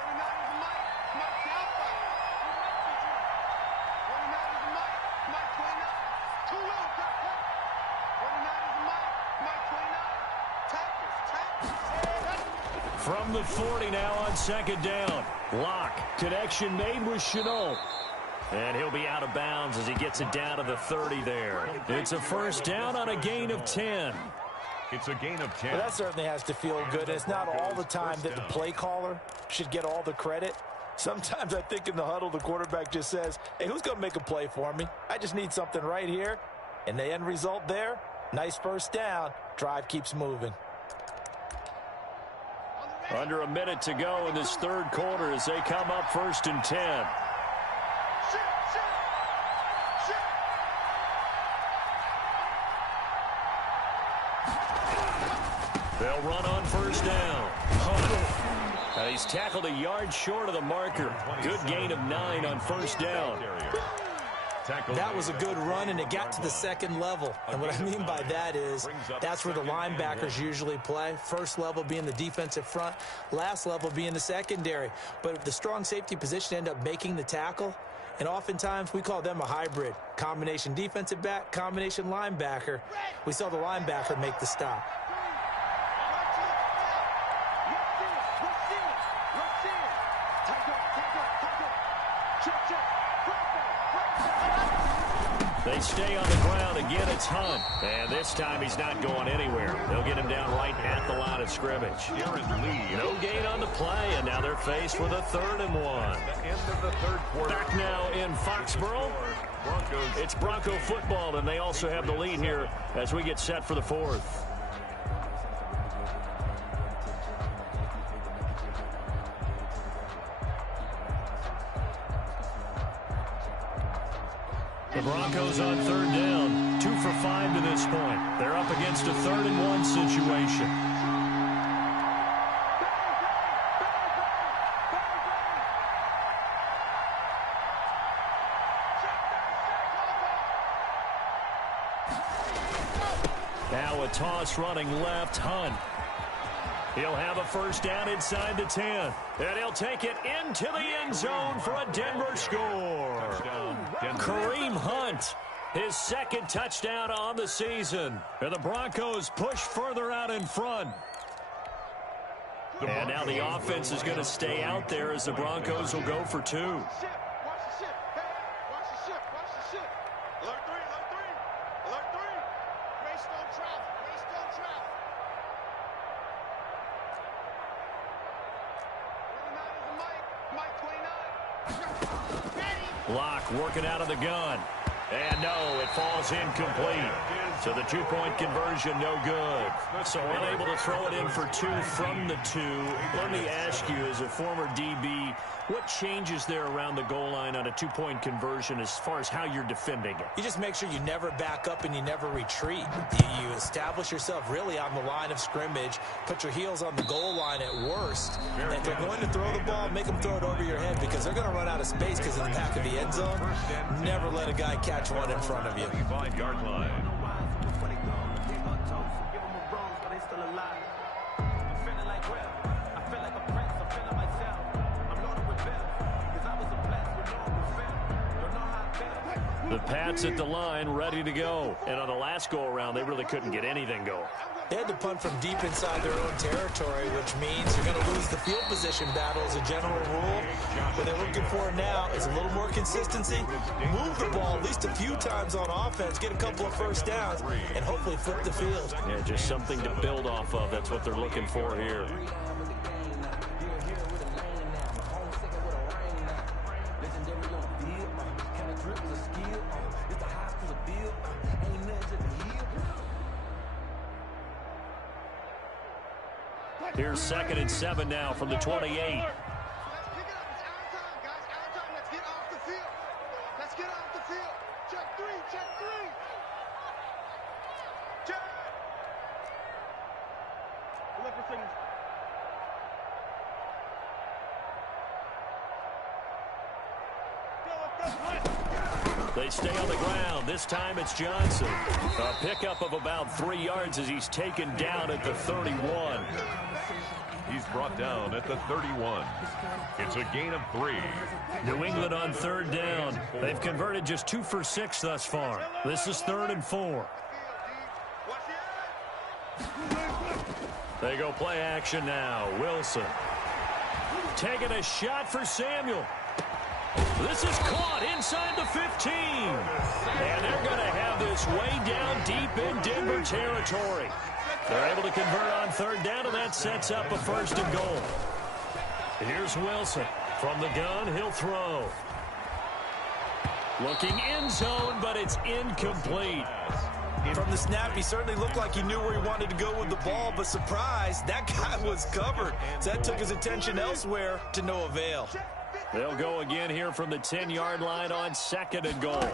From the 40 now on second down. Lock. Connection made with Chenault. And he'll be out of bounds as he gets it down to the 30 there. It's a first down on a gain of 10. It's a gain of 10. Well, that certainly has to feel good. It's not all the time that the play caller should get all the credit. Sometimes I think in the huddle, the quarterback just says, hey, who's going to make a play for me? I just need something right here. And the end result there, nice first down. Drive keeps moving. Under a minute to go in this third quarter as they come up first and 10. They'll run on first down. Hunt. He's tackled a yard short of the marker. Good gain of 9 on first down. That was a good run, and it got to the second level. And what I mean by that is that's where the linebackers usually play. First level being the defensive front, last level being the secondary. But the strong safety position end up making the tackle, and oftentimes we call them a hybrid. Combination defensive back, combination linebacker. We saw the linebacker make the stop. They stay on the ground. Again, it's Hunt. And this time he's not going anywhere. They'll get him down right at the line of scrimmage. No gain on the play, and now they're faced with a 3rd and 1. Back now in Foxborough. It's Bronco football, and they also have the lead here as we get set for the 4th. The Broncos on 3rd down, 2 for 5 to this point. They're up against a 3rd and 1 situation. Now a toss running left, Hunt. He'll have a first down inside the 10. And he'll take it into the end zone for a Denver score. Kareem Hunt, his 2nd touchdown on the season. And the Broncos push further out in front. And now the offense is going to stay out there as the Broncos will go for 2. Lock working out of the gun. And no, it falls incomplete. So the 2-point conversion, no good. So unable to throw it in for 2 from the 2. Let me ask you, as a former DB, what changes there around the goal line on a 2-point conversion as far as how you're defending it? You just make sure you never back up and you never retreat. You establish yourself really on the line of scrimmage, put your heels on the goal line at worst. And if they're going to throw the ball, make them throw it over your head because they're going to run out of space because of the back of the end zone. Never let a guy catch one in front of you. 5-yard line. The Pats at the line, ready to go. And on the last go-around, they really couldn't get anything going. They had to punt from deep inside their own territory, which means you're going to lose the field position battle as a general rule. What they're looking for now is a little more consistency, move the ball at least a few times on offense, get a couple of first downs, and hopefully flip the field. Yeah, just something to build off of. That's what they're looking for here. Here's 2nd and 7 now from the 28. They stay on the ground. This time it's Johnson. A pickup of about 3 yards as he's taken down at the 31. He's brought down at the 31. It's a gain of 3. New England on third down. They've converted just 2 for 6 thus far. This is 3rd and 4. They go play action now. Wilson taking a shot for Samuel. This is caught inside the 15. And they're going to have this way down deep in Denver territory. They're able to convert on third down, and that sets up a 1st and goal. Here's Wilson. From the gun, he'll throw. Looking end zone, but it's incomplete. From the snap, he certainly looked like he knew where he wanted to go with the ball, but surprise, that guy was covered. So that took his attention elsewhere to no avail. They'll go again here from the 10-yard line on 2nd and goal.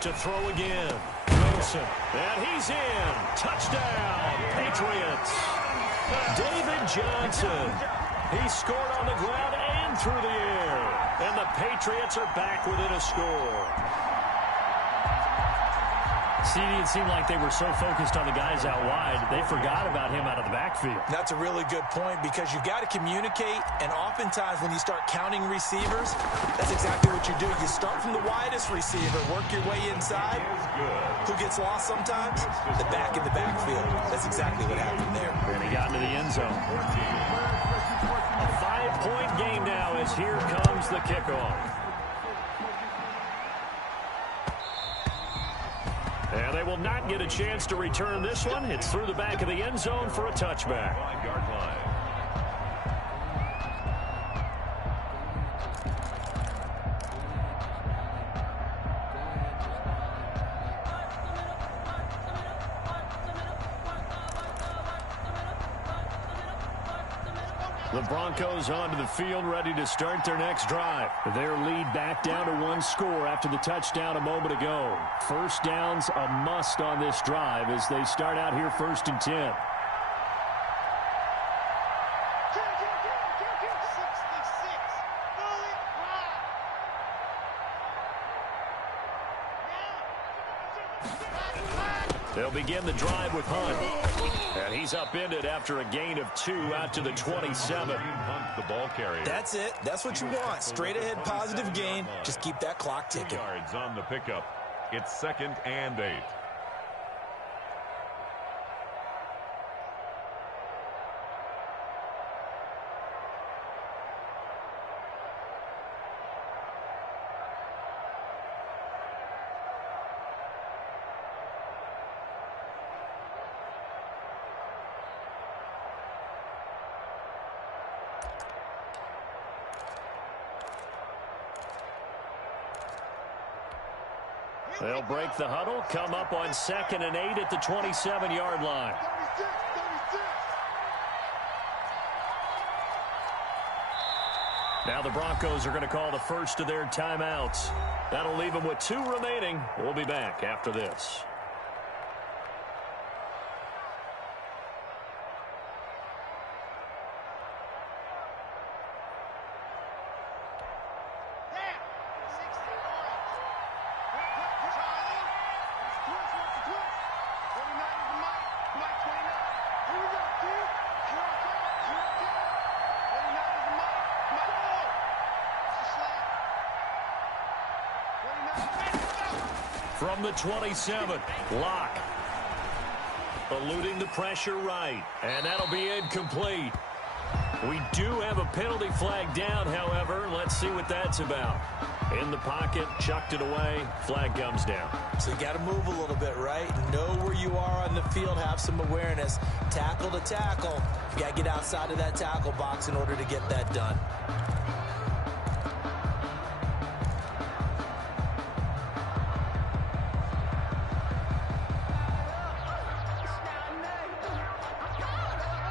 To throw again. Wilson. And he's in. Touchdown, Patriots. David Johnson. He scored on the ground and through the air. And the Patriots are back within a score. See, it seemed like they were so focused on the guys out wide, they forgot about him out of the backfield. That's a really good point because you've got to communicate, and oftentimes when you start counting receivers, that's exactly what you do. You start from the widest receiver, work your way inside. Who gets lost sometimes? The back in the backfield. That's exactly what happened there. And he got into the end zone. A 5-point game now as here comes the kickoff. And they will not get a chance to return this one. It's through the back of the end zone for a touchback. 5-yard line. The Broncos onto the field, ready to start their next drive. Their lead back down to 1 score after the touchdown a moment ago. First down's a must on this drive as they start out here 1st and 10. They'll begin the drive with Hunt. And he's upended after a gain of 2 out to the 27. Hunt, the ball carrier. That's it. That's what you want. Straight ahead positive gain. Just keep that clock ticking. Yards on the pickup. It's 2nd and 8. They'll break the huddle, come up on 2nd and 8 at the 27-yard line. Now the Broncos are going to call the first of their timeouts. That'll leave them with 2 remaining. We'll be back after this. From the 27, Locke. Eluding the pressure right. And that'll be incomplete. We do have a penalty flag down, however. Let's see what that's about. In the pocket, chucked it away. Flag comes down. So you got to move a little bit, right? Know where you are on the field. Have some awareness. Tackle to tackle. You got to get outside of that tackle box in order to get that done.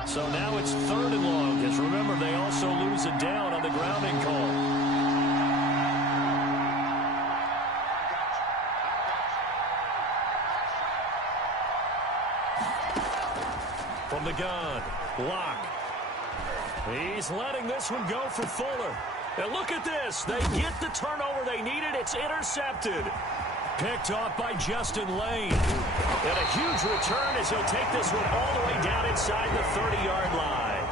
So now it's 3rd and long, because remember, they also lose a down on the grounding call. From the gun, Locke. He's letting this one go for Fuller. And look at this. They get the turnover they needed. It's intercepted. Picked off by Justin Lane. And a huge return as he'll take this one all the way down inside the 30-yard line.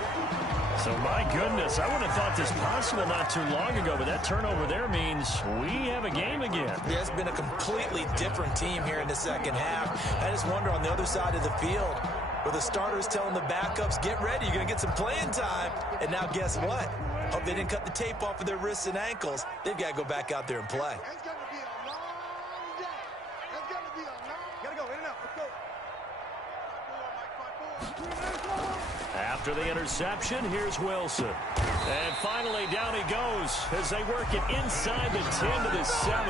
So, my goodness, I wouldn't have thought this possible not too long ago, but that turnover there means we have a game again. Yeah, it's been a completely different team here in the second half. I just wonder on the other side of the field, where the starters telling the backups, get ready, you're going to get some playing time. And now guess what? Hope they didn't cut the tape off of their wrists and ankles. They've got to go back out there and play. It's going to be a long day. It's going to be a long day. Got to go, in and out. Let's go. After the interception, here's Wilson. And finally, down he goes as they work it inside the 10 to the 7.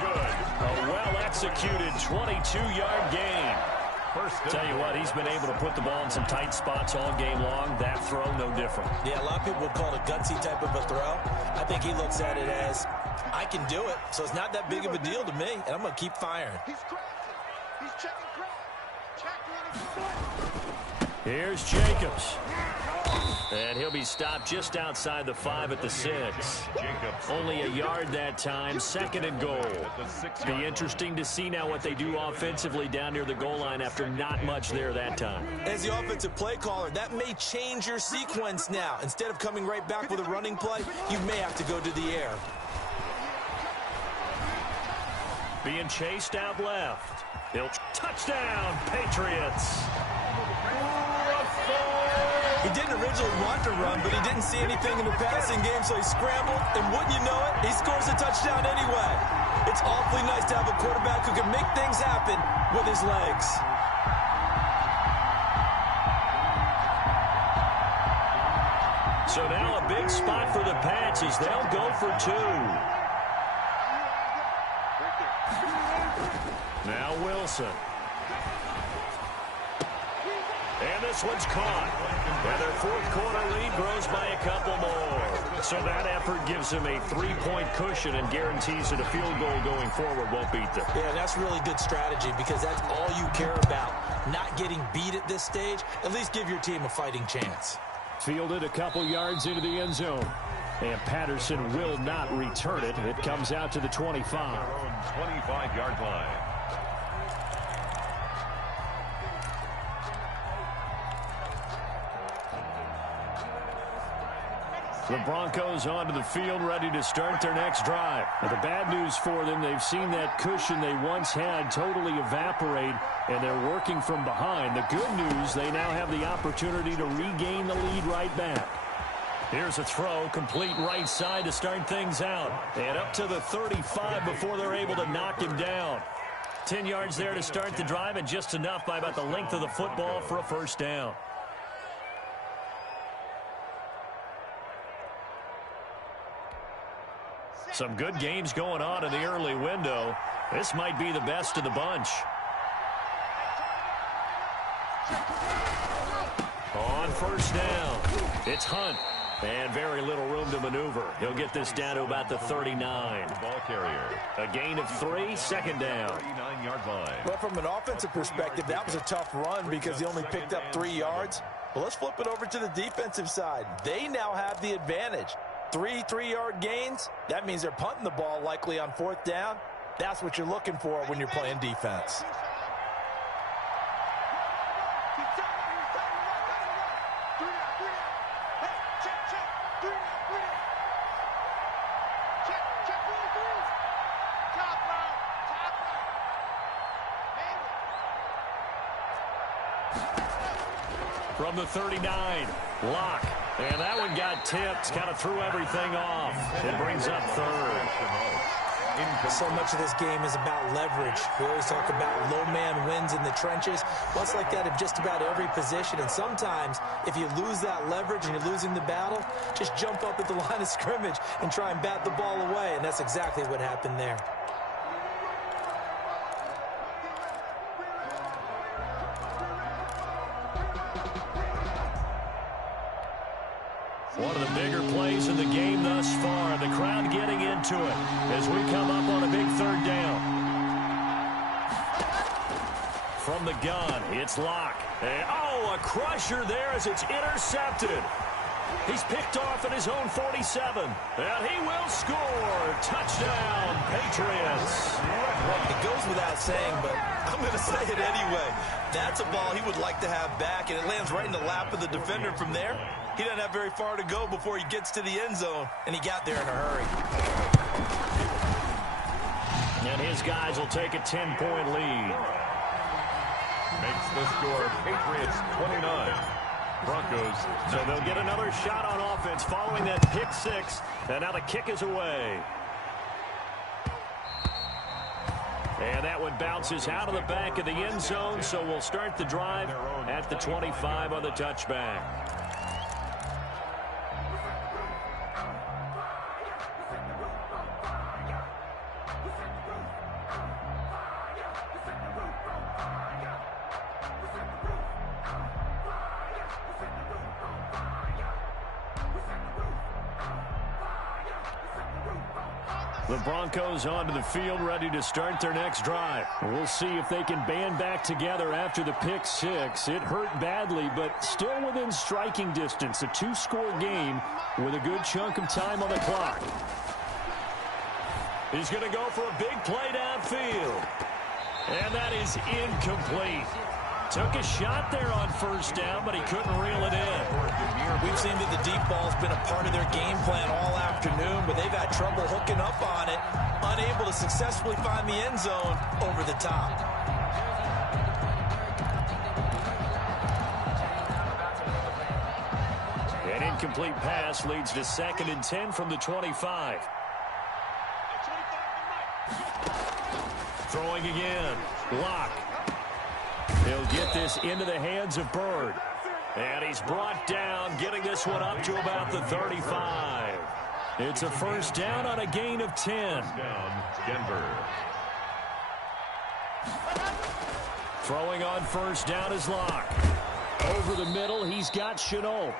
Good. A well-executed 22-yard gain. Tell you what, he's been able to put the ball in some tight spots all game long. That throw, no different. Yeah, a lot of people would call it a gutsy type of a throw. I think he looks at it as, I can do it, so it's not that big of a deal to me, and I'm going to keep firing. He's crashing. He's checking crash. Check 1. Here's Jacobs. And he'll be stopped just outside the 5 at the 6. Jacobs. Only a yard that time, 2nd and goal. Be interesting to see now what they do offensively down near the goal line after not much there that time. As the offensive play caller, that may change your sequence now. Instead of coming right back with a running play, you may have to go to the air. Being chased out left. He'll touchdown, Patriots. He didn't originally want to run, but he didn't see anything in the passing game, so he scrambled, and wouldn't you know it, he scores a touchdown anyway. It's awfully nice to have a quarterback who can make things happen with his legs. So now a big spot for the Pats as they'll go for 2. Now Wilson. And this one's caught. And their 4th quarter lead grows by a couple more. So that effort gives them a 3-point cushion and guarantees that a field goal going forward won't beat them. Yeah, that's really good strategy because that's all you care about. Not getting beat at this stage. At least give your team a fighting chance. Fielded a couple yards into the end zone. And Patterson will not return it. It comes out to the 25. 25-yard line. The Broncos onto the field, ready to start their next drive. Now, the bad news for them, they've seen that cushion they once had totally evaporate, and they're working from behind. The good news, they now have the opportunity to regain the lead right back. Here's a throw, complete right side to start things out. And up to the 35 before they're able to knock him down. 10 yards there to start the drive, and just enough by about the length of the football for a first down. Some good games going on in the early window. This might be the best of the bunch. On first down, it's Hunt. And very little room to maneuver. He'll get this down to about the 39. Ball carrier. A gain of 3, 2nd down. 39-yard line. Well, from an offensive perspective, that was a tough run because he only picked up 3 yards. Well, let's flip it over to the defensive side. They now have the advantage. 3 3-yard gains, that means they're punting the ball likely on 4th down. That's what you're looking for when you're playing defense. From the 39, Locke. And that one got tipped, kind of threw everything off. It brings up 3rd. So much of this game is about leverage. We always talk about low man wins in the trenches. Well, it's like that of just about every position. And sometimes, if you lose that leverage and you're losing the battle, just jump up at the line of scrimmage and try and bat the ball away. And that's exactly what happened there. One of the bigger plays in the game thus far. The crowd getting into it as we come up on a big 3rd down. From the gun, it's Locke. And, oh, a crusher there as it's intercepted. He's picked off at his own 47. And he will score. Touchdown, Patriots. It goes without saying, but I'm going to say it anyway. That's a ball he would like to have back, and it lands right in the lap of the defender from there. He doesn't have very far to go before he gets to the end zone, and he got there in a hurry. And his guys will take a 10-point lead. Makes the score Patriots 29. Broncos. So they'll get another shot on offense following that pick six. And now the kick is away. And that one bounces out of the back of the end zone. So we'll start the drive at the 25 on the touchback. The Broncos onto the field, ready to start their next drive. We'll see if they can band back together after the pick six. It hurt badly, but still within striking distance. A two-score game with a good chunk of time on the clock. He's going to go for a big play downfield. And that is incomplete. Took a shot there on first down, but he couldn't reel it in. We've seen that the deep ball's been a part of their game plan all afternoon, but they've had trouble hooking up on it, unable to successfully find the end zone over the top. An incomplete pass leads to 2nd and 10 from the 25. Throwing again. Lock. He'll get this into the hands of Bird. And he's brought down, getting this one up to about the 35. It's a first down on a gain of 10. Down, Denver. Throwing on first down is Lock. Over the middle, he's got Chenault.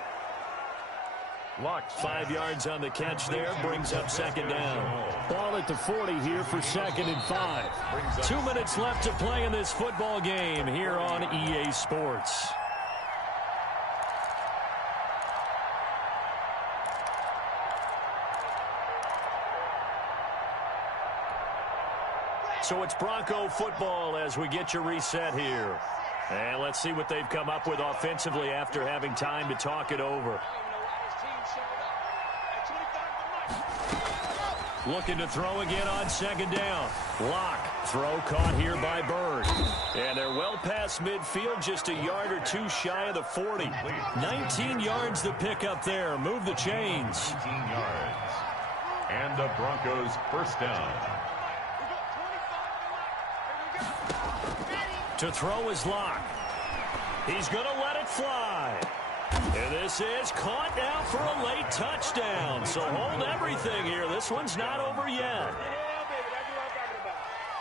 Lock. 5 yards on the catch there, brings up 2nd down. Ball at the 40 here for 2nd and 5. 2 minutes left to play in this football game here on EA Sports. So it's Bronco football as we get you reset here. And let's see what they've come up with offensively after having time to talk it over. Looking to throw again on 2nd down. Lock. Throw caught here by Bird. And they're well past midfield, just a yard or two shy of the 40. 19 yards the pickup there. Move the chains. 18 yards. And the Broncos first down. To throw is Lock. He's going to let it fly. And this is caught now for a late touchdown. So hold everything here. This one's not over yet.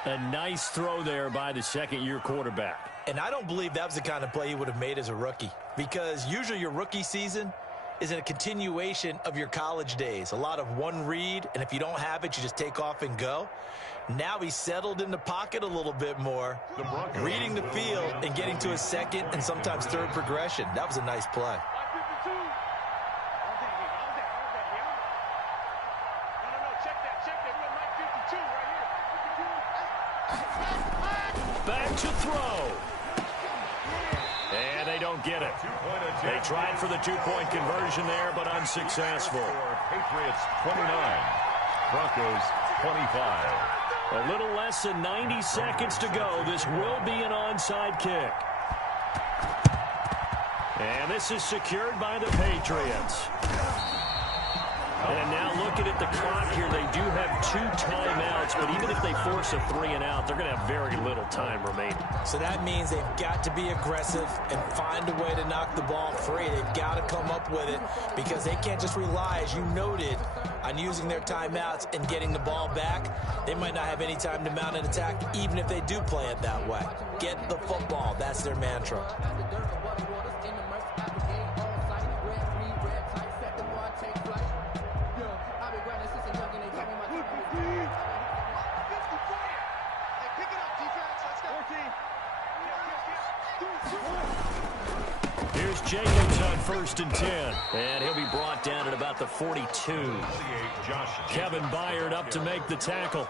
A nice throw there by the second-year quarterback. And I don't believe that was the kind of play he would have made as a rookie, because usually your rookie season is a continuation of your college days. A lot of one read, and if you don't have it, you just take off and go. Now he's settled in the pocket a little bit more, reading the field and getting to his second and sometimes third progression. That was a nice play. Back to throw. And they don't get it. They tried for the two-point conversion there, but unsuccessful. Patriots 29, Broncos 25. A little less than 90 seconds to go. This will be an onside kick. And this is secured by the Patriots. And now looking at the clock here, they do have 2 timeouts, but even if they force a 3-and-out, they're going to have very little time remaining. So that means they've got to be aggressive and find a way to knock the ball free. They've got to come up with it, because they can't just rely, as you noted, on using their timeouts and getting the ball back. They might not have any time to mount an attack, even if they do play it that way. Get the football. That's their mantra. Here's Jacobs on 1st and 10. And he'll be brought down at about the 42. Kevin Byard up to make the tackle.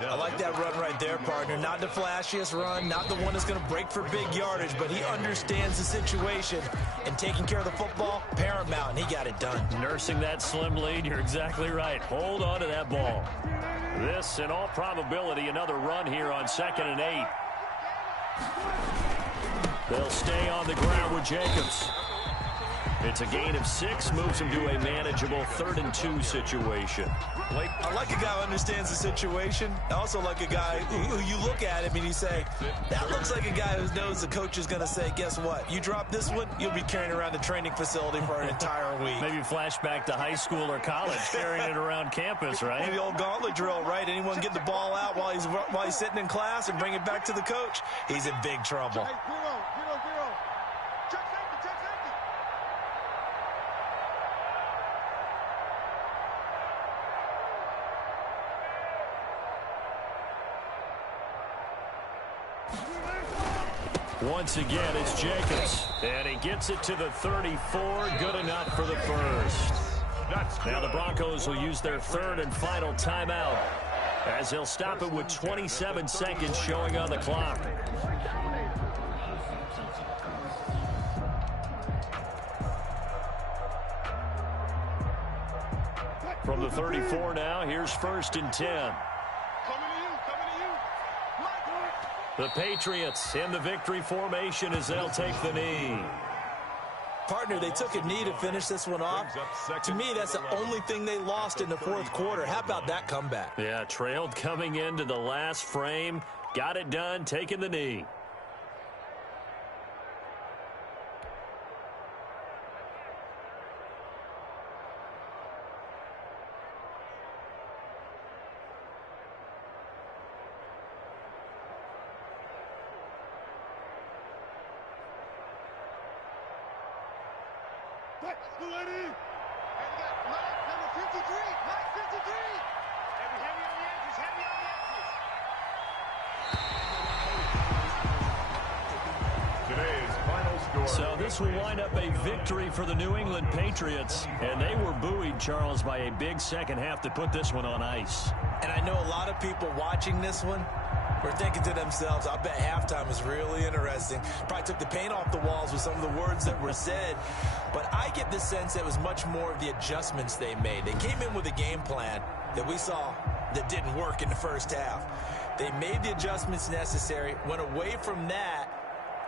I like that run right there, partner. Not the flashiest run, not the one that's going to break for big yardage, but he understands the situation, and taking care of the football, paramount, and he got it done. Nursing that slim lead, you're exactly right. Hold on to that ball. This, in all probability, another run here on 2nd and 8. They'll stay on the ground with Jacobs. It's a gain of 6, moves him to a manageable 3rd and 2 situation. I like a guy who understands the situation. I also like a guy who you look at him and you say, that looks like a guy who knows the coach is going to say, guess what? You drop this one, you'll be carrying around the training facility for an entire week. Maybe flashback to high school or college, carrying it around campus, right? Maybe the old gauntlet drill, right? Anyone get the ball out while he's sitting in class and bring it back to the coach? He's in big trouble. Once again, it's Jacobs. And he gets it to the 34. Good enough for the first. Now the Broncos will use their 3rd and final timeout, as they'll stop it with 27 seconds showing on the clock. From the 34 now, here's 1st and 10. The Patriots in the victory formation as they'll take the knee. Partner, they took a knee to finish this one off. To me, that's the only thing they lost in the 4th quarter. How about that comeback? Yeah, trailed coming into the last frame. Got it done, taking the knee. So this will wind up a victory for the New England Patriots, and they were buoyed, Charles, by a big second half to put this one on ice. And I know a lot of people watching this one were thinking to themselves, I bet halftime was really interesting. Probably took the paint off the walls with some of the words that were said. But I get the sense it was much more of the adjustments they made. They came in with a game plan that we saw that didn't work in the first half. They made the adjustments necessary, went away from that,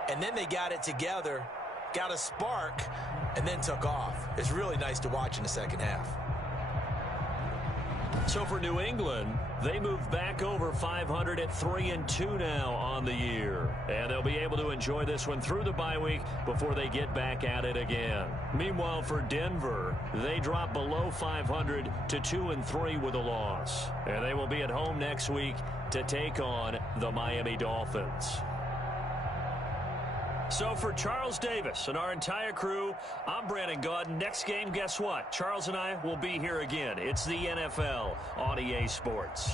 and then they got it together, got a spark, and then took off. It's really nice to watch in the second half. So for New England, they move back over 500 at 3-2 now on the year. And they'll be able to enjoy this one through the bye week before they get back at it again. Meanwhile, for Denver, they drop below 500 to 2-3 with a loss. And they will be at home next week to take on the Miami Dolphins. So for Charles Davis and our entire crew, I'm Brandon Gaudin. Next game, guess what? Charles and I will be here again. It's the NFL on EA Sports.